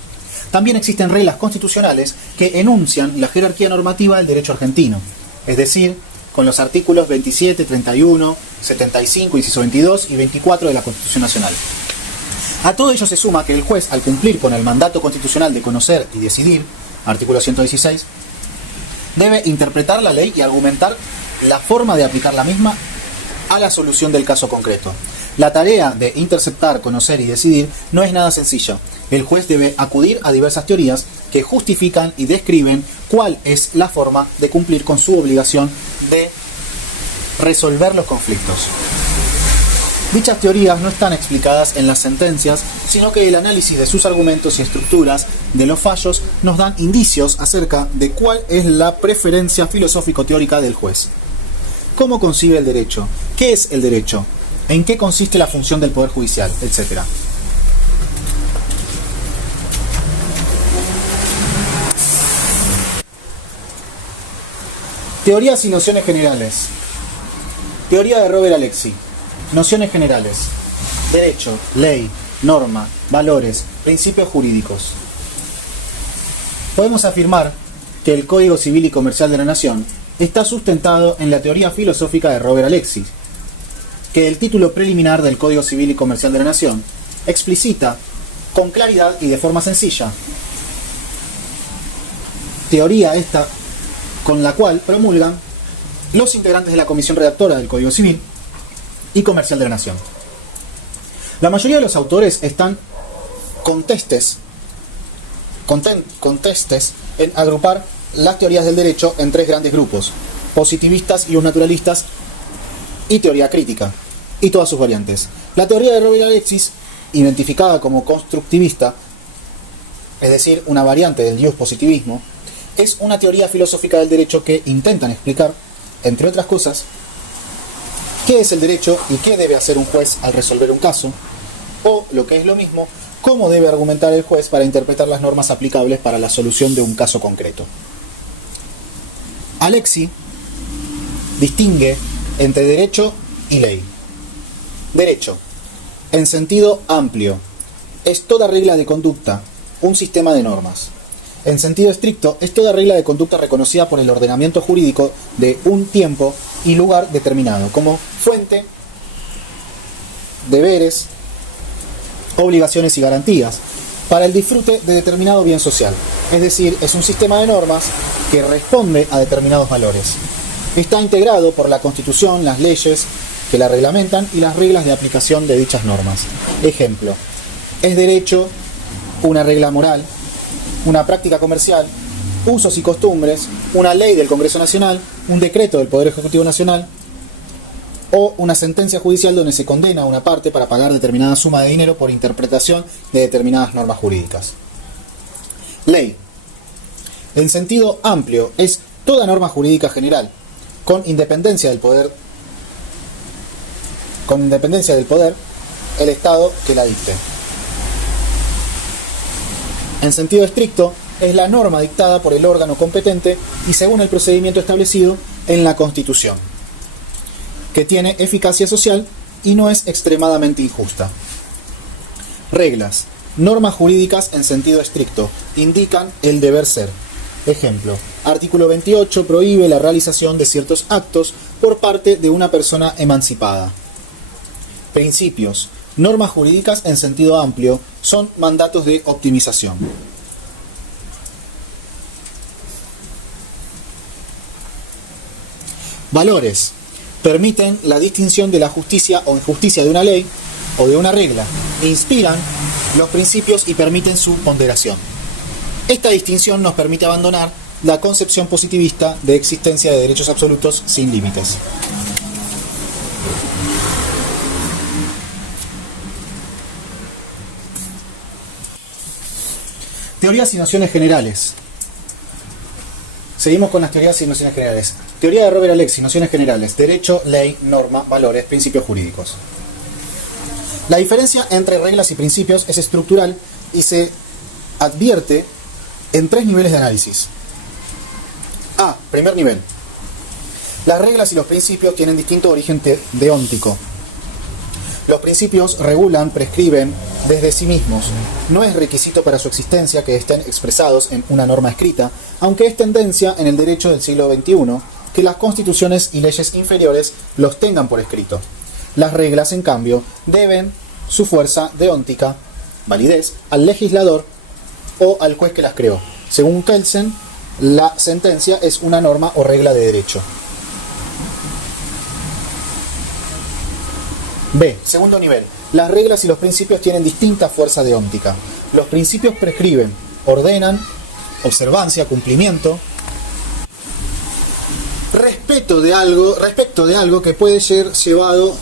También existen reglas constitucionales que enuncian la jerarquía normativa del derecho argentino, es decir, con los artículos 27, 31, 75, inciso 22 y 24 de la Constitución Nacional. A todo ello se suma que el juez, al cumplir con el mandato constitucional de conocer y decidir, artículo 116, debe interpretar la ley y argumentar la forma de aplicar la misma a la solución del caso concreto. La tarea de interceptar, conocer y decidir no es nada sencilla. El juez debe acudir a diversas teorías que justifican y describen cuál es la forma de cumplir con su obligación de resolver los conflictos. Dichas teorías no están explicadas en las sentencias, sino que el análisis de sus argumentos y estructuras de los fallos nos dan indicios acerca de cuál es la preferencia filosófico-teórica del juez. ¿Cómo concibe el derecho? ¿Qué es el derecho? ¿En qué consiste la función del Poder Judicial? Etcétera. Teorías y nociones generales. Teoría de Robert Alexy. Nociones generales. Derecho, ley, norma, valores, principios jurídicos. Podemos afirmar que el Código Civil y Comercial de la Nación está sustentado en la teoría filosófica de Robert Alexy, que el título preliminar del Código Civil y Comercial de la Nación explicita con claridad y de forma sencilla. Teoría esta con la cual promulgan los integrantes de la Comisión Redactora del Código Civil y Comercial de la Nación. La mayoría de los autores están contestes en agrupar las teorías del derecho en tres grandes grupos: positivistas y naturalistas y teoría crítica, y todas sus variantes. La teoría de Robert Alexy, identificada como constructivista, es decir, una variante del ius positivismo, es una teoría filosófica del derecho que intentan explicar, entre otras cosas, qué es el derecho y qué debe hacer un juez al resolver un caso, o, lo que es lo mismo, cómo debe argumentar el juez para interpretar las normas aplicables para la solución de un caso concreto. Alexy distingue entre derecho y ley. Derecho, en sentido amplio, es toda regla de conducta, un sistema de normas. En sentido estricto, es toda regla de conducta reconocida por el ordenamiento jurídico de un tiempo y lugar determinado, como fuente, deberes, obligaciones y garantías, para el disfrute de determinado bien social. Es decir, es un sistema de normas que responde a determinados valores. Está integrado por la Constitución, las leyes que la reglamentan y las reglas de aplicación de dichas normas. Ejemplo, es derecho una regla moral, una práctica comercial, usos y costumbres, una ley del Congreso Nacional, un decreto del Poder Ejecutivo Nacional o una sentencia judicial donde se condena a una parte para pagar determinada suma de dinero por interpretación de determinadas normas jurídicas. Ley. En sentido amplio, es toda norma jurídica general, con independencia del poder, el Estado que la dicte. En sentido estricto, es la norma dictada por el órgano competente y según el procedimiento establecido en la Constitución, que tiene eficacia social y no es extremadamente injusta. Reglas. Normas jurídicas en sentido estricto indican el deber ser. Ejemplo, artículo 28 prohíbe la realización de ciertos actos por parte de una persona emancipada. Principios. Normas jurídicas en sentido amplio son mandatos de optimización. Valores. Permiten la distinción de la justicia o injusticia de una ley o de una regla. Inspiran los principios y permiten su ponderación. Esta distinción nos permite abandonar la concepción positivista de existencia de derechos absolutos sin límites. Teorías y nociones generales. Seguimos con las teorías y nociones generales. Teoría de Robert Alexy, nociones generales. Derecho, ley, norma, valores, principios jurídicos. La diferencia entre reglas y principios es estructural y se advierte en 3 niveles de análisis. A. Primer nivel. Las reglas y los principios tienen distinto origen deóntico. Los principios regulan, prescriben desde sí mismos. No es requisito para su existencia que estén expresados en una norma escrita, aunque es tendencia en el derecho del siglo XXI que las constituciones y leyes inferiores los tengan por escrito. Las reglas, en cambio, deben su fuerza deóntica, validez, al legislador o al juez que las creó. Según Kelsen, la sentencia es una norma o regla de derecho. B. Segundo nivel. Las reglas y los principios tienen distinta fuerza deóntica. Los principios prescriben, ordenan, observancia, cumplimiento, respecto de algo que puede ser llevado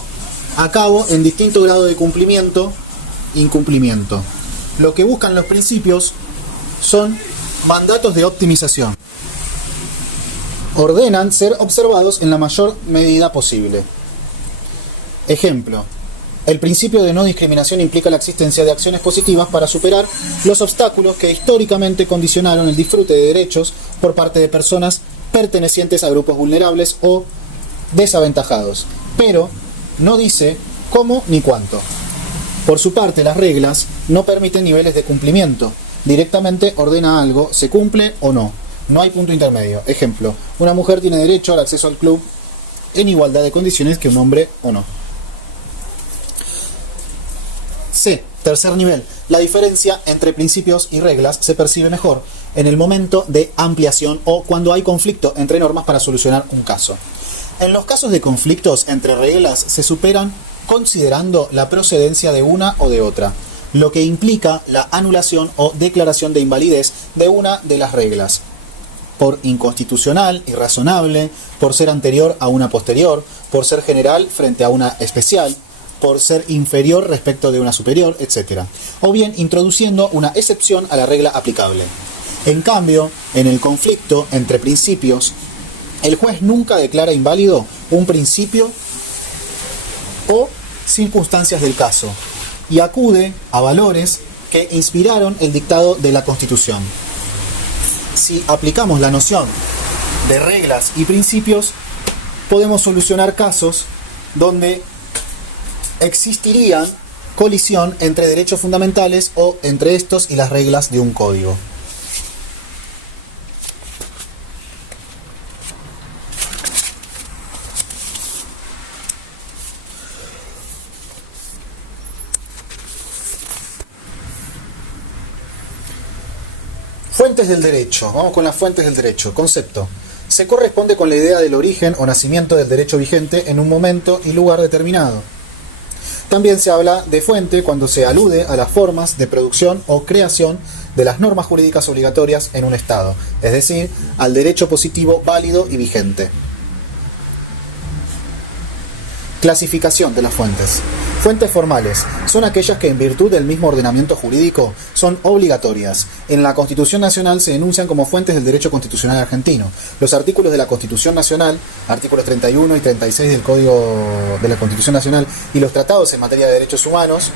a cabo en distinto grado de cumplimiento, incumplimiento. Lo que buscan los principios son mandatos de optimización. Ordenan ser observados en la mayor medida posible. Ejemplo, el principio de no discriminación implica la existencia de acciones positivas para superar los obstáculos que históricamente condicionaron el disfrute de derechos por parte de personas pertenecientes a grupos vulnerables o desaventajados, pero no dice cómo ni cuánto. Por su parte, las reglas no permiten niveles de cumplimiento. Directamente ordena algo, se cumple o no. No hay punto intermedio. Ejemplo, una mujer tiene derecho al acceso al club en igualdad de condiciones que un hombre o no. C. Tercer nivel. La diferencia entre principios y reglas se percibe mejor en el momento de ampliación o cuando hay conflicto entre normas para solucionar un caso. En los casos de conflictos entre reglas se superan considerando la procedencia de una o de otra, lo que implica la anulación o declaración de invalidez de una de las reglas, por inconstitucional, irrazonable, por ser anterior a una posterior, por ser general frente a una especial, por ser inferior respecto de una superior, etc. O bien introduciendo una excepción a la regla aplicable. En cambio, en el conflicto entre principios, el juez nunca declara inválido un principio o circunstancias del caso y acude a valores que inspiraron el dictado de la Constitución. Si aplicamos la noción de reglas y principios, podemos solucionar casos donde existiría colisión entre derechos fundamentales o entre estos y las reglas de un código. Fuentes del derecho. Vamos con las fuentes del derecho. Concepto. se corresponde con la idea del origen o nacimiento del derecho vigente en un momento y lugar determinado. También se habla de fuente cuando se alude a las formas de producción o creación de las normas jurídicas obligatorias en un Estado, es decir, al derecho positivo válido y vigente. Clasificación de las fuentes. Fuentes formales son aquellas que en virtud del mismo ordenamiento jurídico son obligatorias. En la Constitución Nacional se enuncian como fuentes del derecho constitucional argentino. Los artículos de la Constitución Nacional, artículos 31 y 36 del Código de la Constitución Nacional, y los tratados en materia de derechos humanos,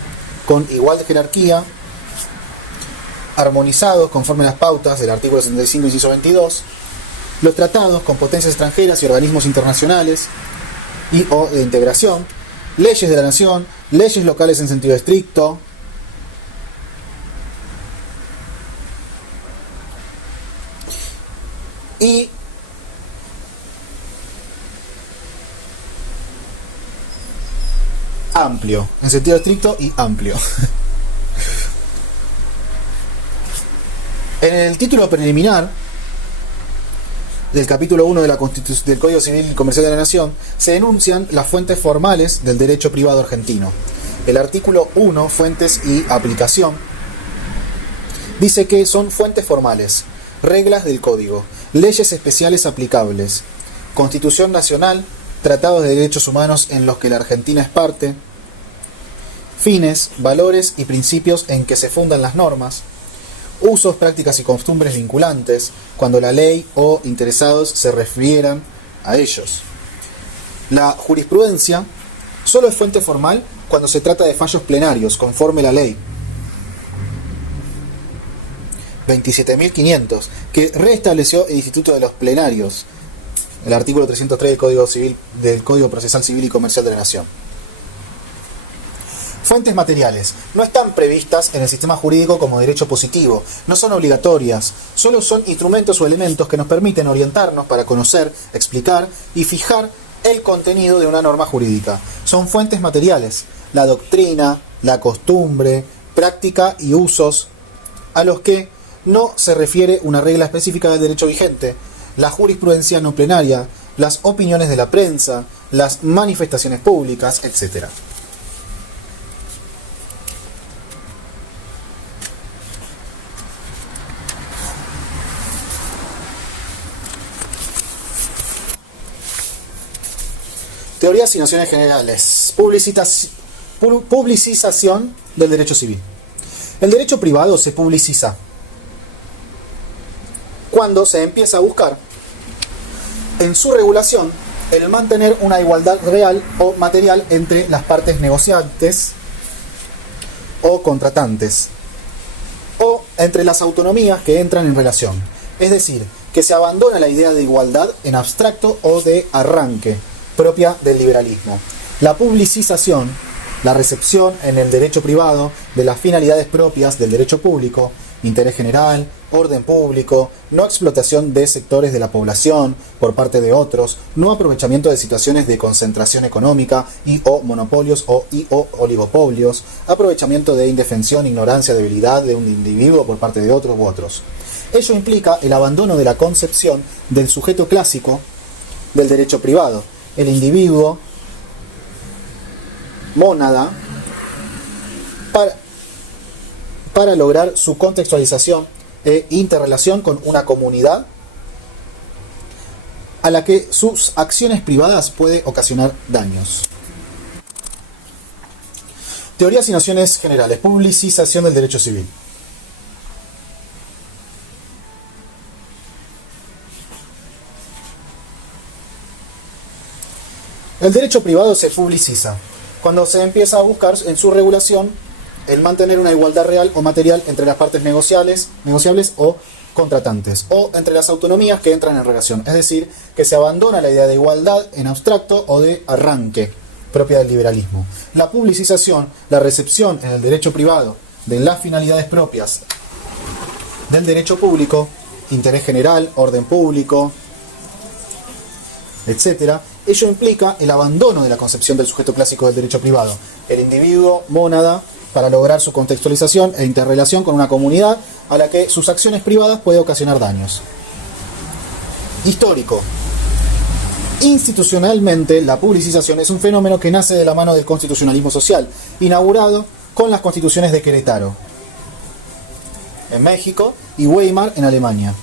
con igual jerarquía, armonizados conforme a las pautas del artículo 65, inciso 22, los tratados con potencias extranjeras y organismos internacionales y o de integración, leyes de la nación, leyes locales en sentido estricto, y amplio, en sentido estricto y amplio. En el título preliminar del capítulo 1 de del Código Civil y Comercial de la Nación se enuncian las fuentes formales del derecho privado argentino. El artículo 1, fuentes y aplicación, dice que son fuentes formales, reglas del Código, leyes especiales aplicables, Constitución Nacional, tratados de derechos humanos en los que la Argentina es parte, fines, valores y principios en que se fundan las normas, usos, prácticas y costumbres vinculantes, cuando la ley o interesados se refieran a ellos. La jurisprudencia solo es fuente formal cuando se trata de fallos plenarios, conforme la ley 27.500, que reestableció el Instituto de los Plenarios, el artículo 303 del Código Procesal Civil y Comercial de la Nación. Fuentes materiales. No están previstas en el sistema jurídico como derecho positivo, no son obligatorias, solo son instrumentos o elementos que nos permiten orientarnos para conocer, explicar y fijar el contenido de una norma jurídica. Son fuentes materiales, la doctrina, la costumbre, práctica y usos a los que no se refiere una regla específica del derecho vigente, la jurisprudencia no plenaria, las opiniones de la prensa, las manifestaciones públicas, etc. Teorías y nociones generales. Publicización del derecho civil. El derecho privado se publiciza cuando se empieza a buscar en su regulación el mantener una igualdad real o material entre las partes negociantes o contratantes, o entre las autonomías que entran en relación. Es decir, que se abandona la idea de igualdad en abstracto o de arranque, propia del liberalismo. La publicización, la recepción en el derecho privado de las finalidades propias del derecho público, interés general, orden público, no explotación de sectores de la población por parte de otros, no aprovechamiento de situaciones de concentración económica y o monopolios o oligopolios, aprovechamiento de indefensión, ignorancia, debilidad de un individuo por parte de otros u otros. Ello implica el abandono de la concepción del sujeto clásico del derecho privado, el individuo mónada, para lograr su contextualización e interrelación con una comunidad a la que sus acciones privadas puede ocasionar daños. Teorías y nociones generales. Publicización del derecho civil. El derecho privado se publiciza cuando se empieza a buscar en su regulación el mantener una igualdad real o material entre las partes negociables o contratantes, o entre las autonomías que entran en relación. Es decir, que se abandona la idea de igualdad en abstracto o de arranque, propia del liberalismo. La publicización, la recepción en el derecho privado de las finalidades propias del derecho público, interés general, orden público, etc., ello implica el abandono de la concepción del sujeto clásico del derecho privado, el individuo mónada, para lograr su contextualización e interrelación con una comunidad a la que sus acciones privadas pueden ocasionar daños. Histórico. Institucionalmente, la publicización es un fenómeno que nace de la mano del constitucionalismo social, inaugurado con las constituciones de Querétaro, en México, y Weimar, en Alemania,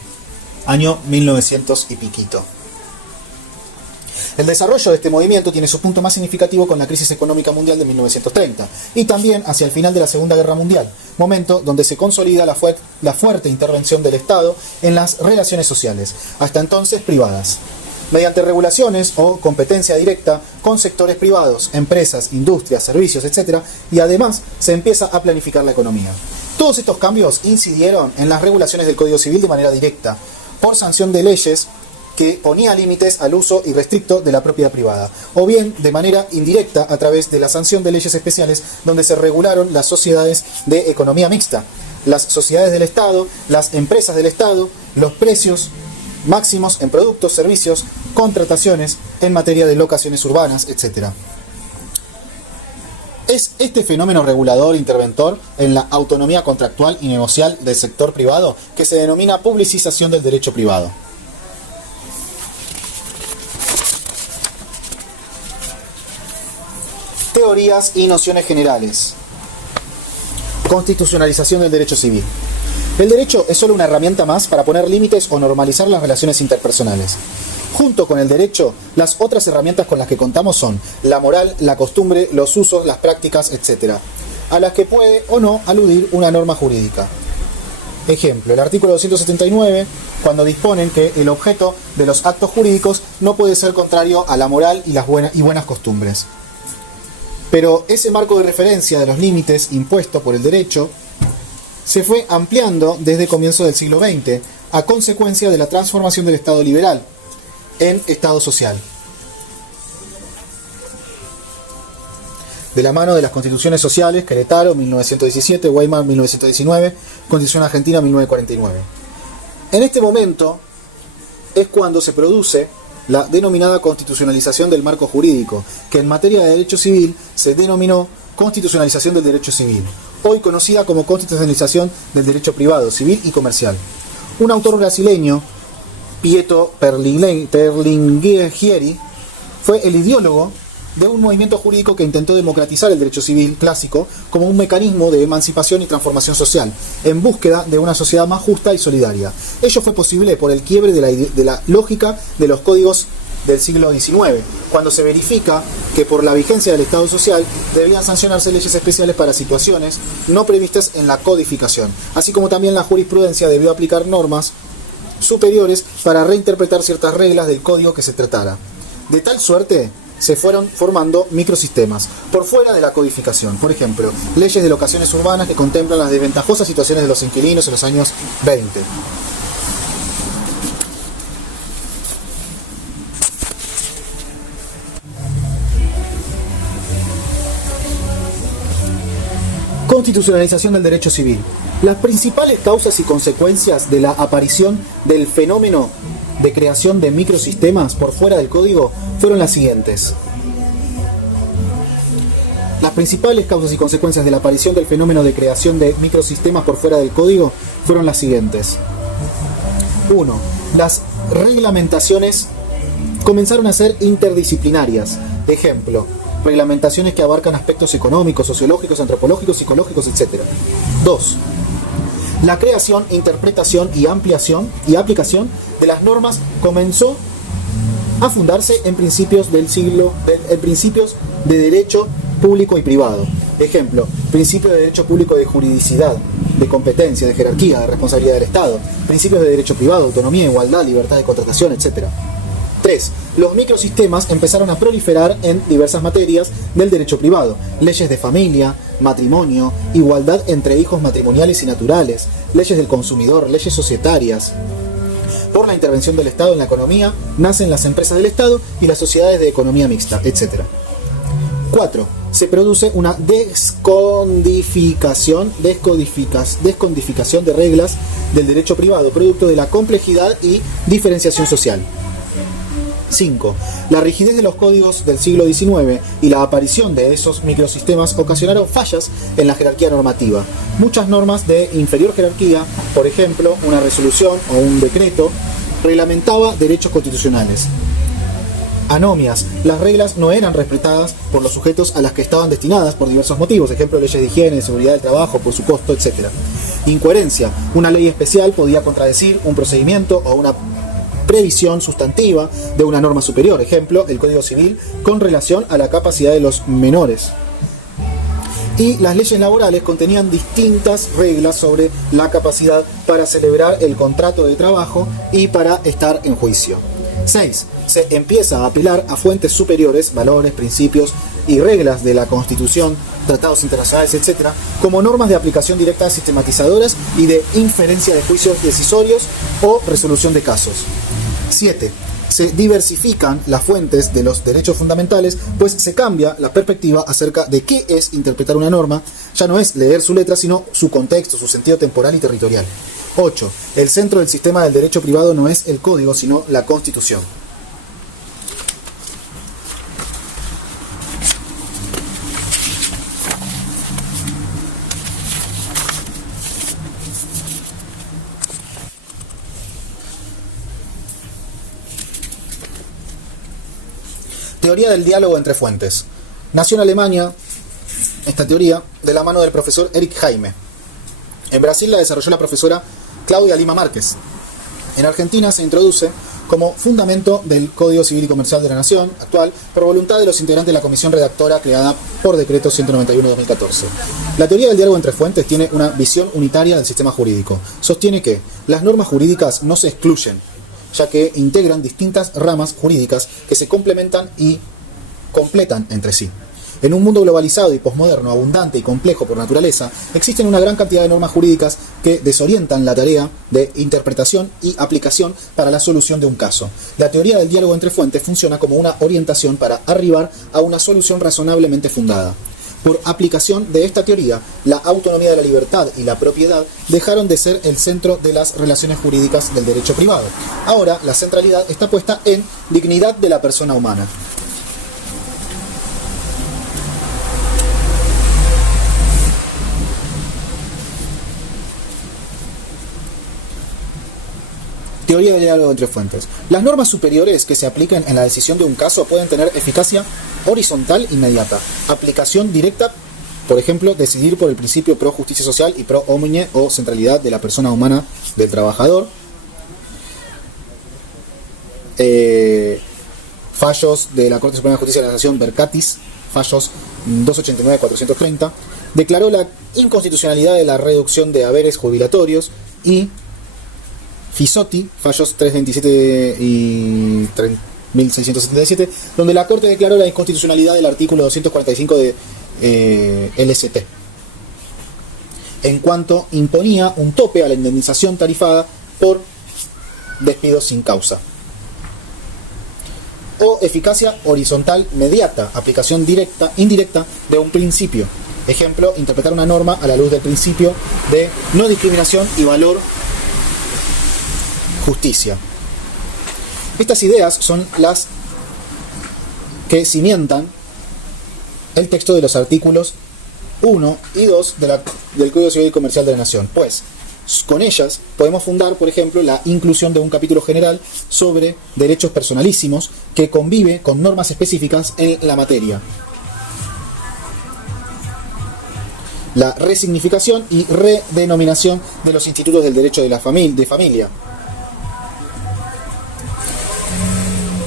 año 1900 y piquito. El desarrollo de este movimiento tiene su punto más significativo con la crisis económica mundial de 1930 y también hacia el final de la Segunda Guerra Mundial, momento donde se consolida la fuerte intervención del Estado en las relaciones sociales, hasta entonces privadas, mediante regulaciones o competencia directa con sectores privados, empresas, industrias, servicios, etc. Y además se empieza a planificar la economía. Todos estos cambios incidieron en las regulaciones del Código Civil de manera directa, por sanción de leyes que ponía límites al uso irrestricto de la propiedad privada, o bien de manera indirecta a través de la sanción de leyes especiales donde se regularon las sociedades de economía mixta, las sociedades del Estado, las empresas del Estado, los precios máximos en productos, servicios, contrataciones en materia de locaciones urbanas, etc. Es este fenómeno regulador interventor en la autonomía contractual y negocial del sector privado que se denomina publicización del derecho privado. Teorías y nociones generales. Constitucionalización del derecho civil. El derecho es solo una herramienta más para poner límites o normalizar las relaciones interpersonales. Junto con el derecho, las otras herramientas con las que contamos son la moral, la costumbre, los usos, las prácticas, etc., a las que puede o no aludir una norma jurídica. Ejemplo, el artículo 279, cuando disponen que el objeto de los actos jurídicos no puede ser contrario a la moral y buenas costumbres. Pero ese marco de referencia de los límites impuesto por el derecho se fue ampliando desde comienzo del siglo XX, a consecuencia de la transformación del Estado liberal en Estado social. De la mano de las constituciones sociales, Querétaro, 1917, Weimar, 1919, Constitución Argentina, 1949. En este momento es cuando se produce la denominada constitucionalización del marco jurídico, que en materia de derecho civil se denominó constitucionalización del derecho civil, hoy conocida como constitucionalización del derecho privado, civil y comercial. Un autor brasileño, Pietro Perlinguieri, fue el ideólogo de un movimiento jurídico que intentó democratizar el derecho civil clásico como un mecanismo de emancipación y transformación social, en búsqueda de una sociedad más justa y solidaria. Ello fue posible por el quiebre de la lógica de los códigos del siglo XIX, cuando se verifica que por la vigencia del Estado social debían sancionarse leyes especiales para situaciones no previstas en la codificación, así como también la jurisprudencia debió aplicar normas superiores para reinterpretar ciertas reglas del código que se tratara. De tal suerte se fueron formando microsistemas por fuera de la codificación. Por ejemplo, leyes de locaciones urbanas que contemplan las desventajosas situaciones de los inquilinos en los años 20. Constitucionalización del derecho civil. Las principales causas y consecuencias de la aparición del fenómeno de creación de microsistemas por fuera del código fueron las siguientes. Las principales causas y consecuencias de la aparición del fenómeno de creación de microsistemas por fuera del código fueron las siguientes. 1. Las reglamentaciones comenzaron a ser interdisciplinarias. Ejemplo, reglamentaciones que abarcan aspectos económicos, sociológicos, antropológicos, psicológicos, etc. 2. La creación, interpretación y aplicación de las normas comenzó a fundarse en principios de derecho público y privado. Ejemplo, principio de derecho público de juridicidad, de competencia, de jerarquía, de responsabilidad del Estado, principios de derecho privado, autonomía, igualdad, libertad de contratación, etc. 3. Los microsistemas empezaron a proliferar en diversas materias del derecho privado: leyes de familia, matrimonio, igualdad entre hijos matrimoniales y naturales, leyes del consumidor, leyes societarias. Por la intervención del Estado en la economía, nacen las empresas del Estado y las sociedades de economía mixta, etc. 4. Se produce una descodificación de reglas del derecho privado, producto de la complejidad y diferenciación social. 5. La rigidez de los códigos del siglo XIX y la aparición de esos microsistemas ocasionaron fallas en la jerarquía normativa. Muchas normas de inferior jerarquía, por ejemplo, una resolución o un decreto, reglamentaba derechos constitucionales. Anomias. Las reglas no eran respetadas por los sujetos a las que estaban destinadas por diversos motivos, ejemplo, leyes de higiene, de seguridad del trabajo, por su costo, etc. Incoherencia. Una ley especial podía contradecir un procedimiento o una previsión sustantiva de una norma superior, ejemplo, el Código Civil con relación a la capacidad de los menores. Y las leyes laborales contenían distintas reglas sobre la capacidad para celebrar el contrato de trabajo y para estar en juicio. 6. Se empieza a apelar a fuentes superiores, valores, principios y reglas de la Constitución, tratados internacionales, etc., como normas de aplicación directa sistematizadoras y de inferencia de juicios decisorios o resolución de casos. 7. Se diversifican las fuentes de los derechos fundamentales, pues se cambia la perspectiva acerca de qué es interpretar una norma. Ya no es leer su letra, sino su contexto, su sentido temporal y territorial. 8. El centro del sistema del derecho privado no es el código, sino la Constitución. Teoría del diálogo entre fuentes. Nació en Alemania esta teoría de la mano del profesor Eric Jaime. En Brasil la desarrolló la profesora Claudia Lima Márquez. En Argentina se introduce como fundamento del Código Civil y Comercial de la Nación actual por voluntad de los integrantes de la comisión redactora creada por decreto 191/2014. La teoría del diálogo entre fuentes tiene una visión unitaria del sistema jurídico. Sostiene que las normas jurídicas no se excluyen, ya que integran distintas ramas jurídicas que se complementan y completan entre sí. En un mundo globalizado y posmoderno, abundante y complejo por naturaleza, existen una gran cantidad de normas jurídicas que desorientan la tarea de interpretación y aplicación para la solución de un caso. La teoría del diálogo entre fuentes funciona como una orientación para arribar a una solución razonablemente fundada. Por aplicación de esta teoría, la autonomía de la libertad y la propiedad dejaron de ser el centro de las relaciones jurídicas del derecho privado. Ahora, la centralidad está puesta en dignidad de la persona humana. Teoría del diálogo entre fuentes. Las normas superiores que se apliquen en la decisión de un caso pueden tener eficacia horizontal inmediata, aplicación directa, por ejemplo, decidir por el principio pro justicia social y pro homine o centralidad de la persona humana del trabajador. Fallos de la Corte Suprema de Justicia de la Nación, Vercatis, fallos 289-430, declaró la inconstitucionalidad de la reducción de haberes jubilatorios, y Fisotti, fallos 327 y 1677, donde la Corte declaró la inconstitucionalidad del artículo 245 de LST, en cuanto imponía un tope a la indemnización tarifada por despido sin causa. O eficacia horizontal mediata, aplicación directa, indirecta de un principio. Ejemplo, interpretar una norma a la luz del principio de no discriminación y valor justicia. Estas ideas son las que cimientan el texto de los artículos 1 y 2 del Código Civil y Comercial de la Nación, pues con ellas podemos fundar, por ejemplo, la inclusión de un capítulo general sobre derechos personalísimos que convive con normas específicas en la materia, la resignificación y redenominación de los institutos del derecho de familia,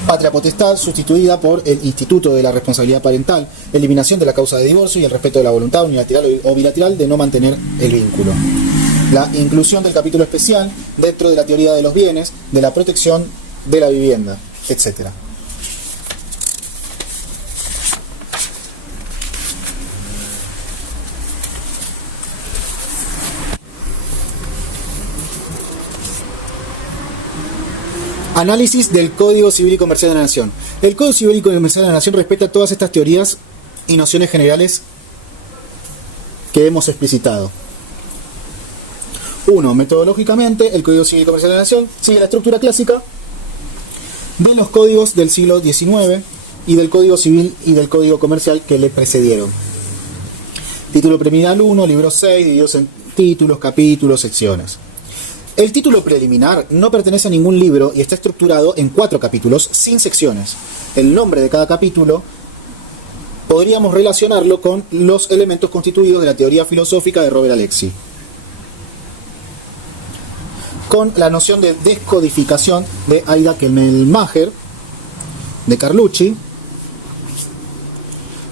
patria potestad sustituida por el instituto de la responsabilidad parental, eliminación de la causa de divorcio y el respeto de la voluntad unilateral o bilateral de no mantener el vínculo. La inclusión del capítulo especial dentro de la teoría de los bienes, de la protección de la vivienda, etc. Análisis del Código Civil y Comercial de la Nación. El Código Civil y Comercial de la Nación respeta todas estas teorías y nociones generales que hemos explicitado. 1. Metodológicamente, el Código Civil y Comercial de la Nación sigue la estructura clásica de los códigos del siglo XIX y del Código Civil y del Código Comercial que le precedieron. Título preliminar 1, libro 6, divididos en títulos, capítulos, secciones. El título preliminar no pertenece a ningún libro y está estructurado en 4 capítulos sin secciones. El nombre de cada capítulo podríamos relacionarlo con los elementos constituidos de la teoría filosófica de Robert Alexy, con la noción de descodificación de Aida Kelmenacher, de Carlucci,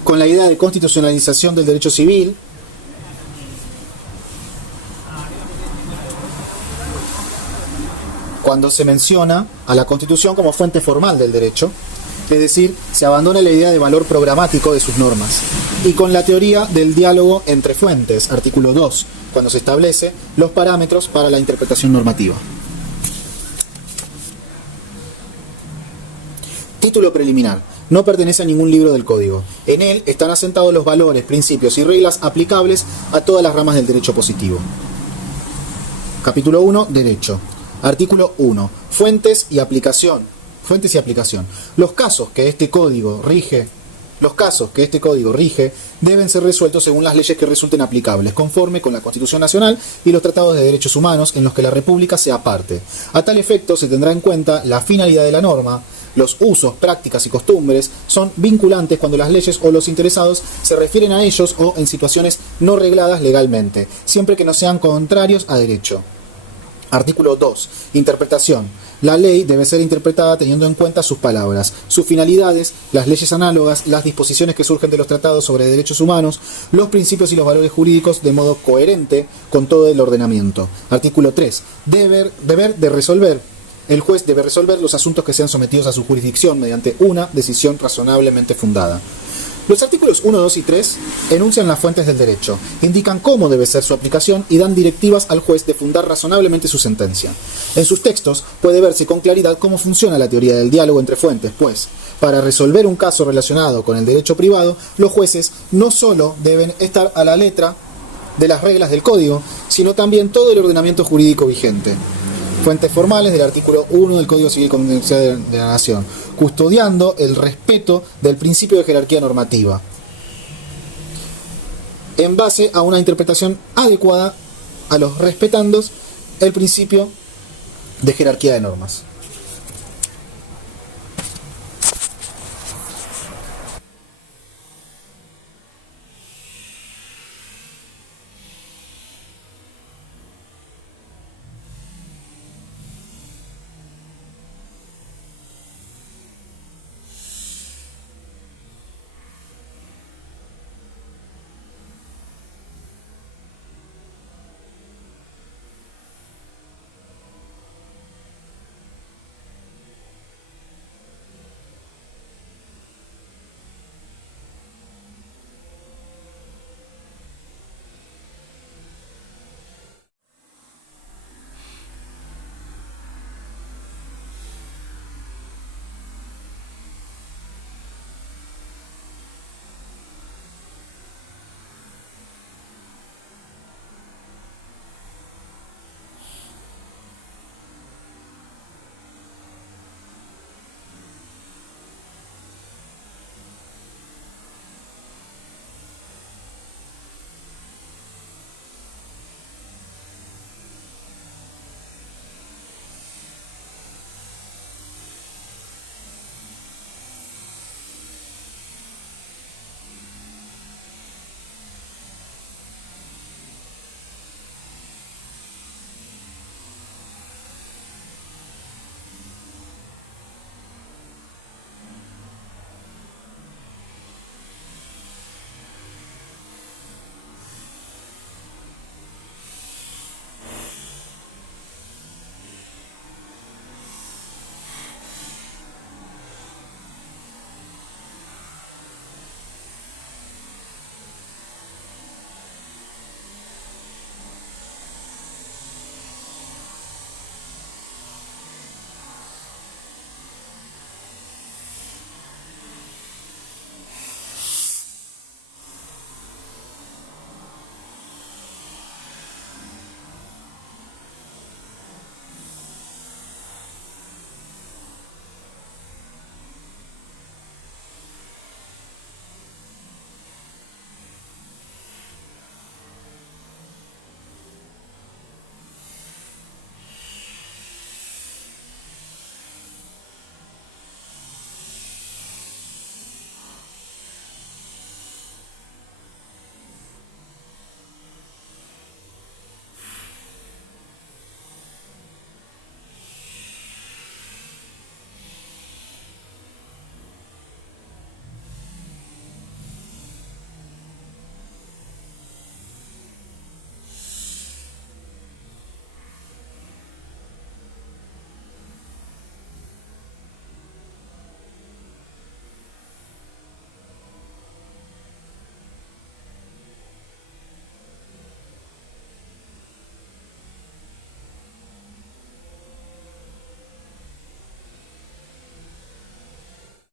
con la idea de constitucionalización del derecho civil, cuando se menciona a la Constitución como fuente formal del derecho, es decir, se abandona la idea de valor programático de sus normas, y con la teoría del diálogo entre fuentes, artículo 2, cuando se establece los parámetros para la interpretación normativa. Título preliminar. No pertenece a ningún libro del Código. En él están asentados los valores, principios y reglas aplicables a todas las ramas del derecho positivo. Capítulo 1. Derecho. Artículo 1. Fuentes y aplicación. Fuentes y aplicación. Los casos que este código rige deben ser resueltos según las leyes que resulten aplicables, conforme con la Constitución Nacional y los tratados de derechos humanos en los que la República sea parte. A tal efecto se tendrá en cuenta la finalidad de la norma. Los usos, prácticas y costumbres son vinculantes cuando las leyes o los interesados se refieren a ellos o en situaciones no regladas legalmente, siempre que no sean contrarios a derecho. Artículo 2. Interpretación. La ley debe ser interpretada teniendo en cuenta sus palabras, sus finalidades, las leyes análogas, las disposiciones que surgen de los tratados sobre derechos humanos, los principios y los valores jurídicos de modo coherente con todo el ordenamiento. Artículo 3. El juez debe resolver los asuntos que sean sometidos a su jurisdicción mediante una decisión razonablemente fundada. Los artículos 1, 2 y 3 enuncian las fuentes del derecho, indican cómo debe ser su aplicación y dan directivas al juez de fundar razonablemente su sentencia. En sus textos puede verse con claridad cómo funciona la teoría del diálogo entre fuentes, pues, para resolver un caso relacionado con el derecho privado, los jueces no solo deben estar a la letra de las reglas del código, sino también todo el ordenamiento jurídico vigente. Fuentes formales del artículo 1 del Código Civil Confidencial de la Nación, custodiando el respeto del principio de jerarquía normativa, en base a una interpretación adecuada a los respetandos el principio de jerarquía de normas.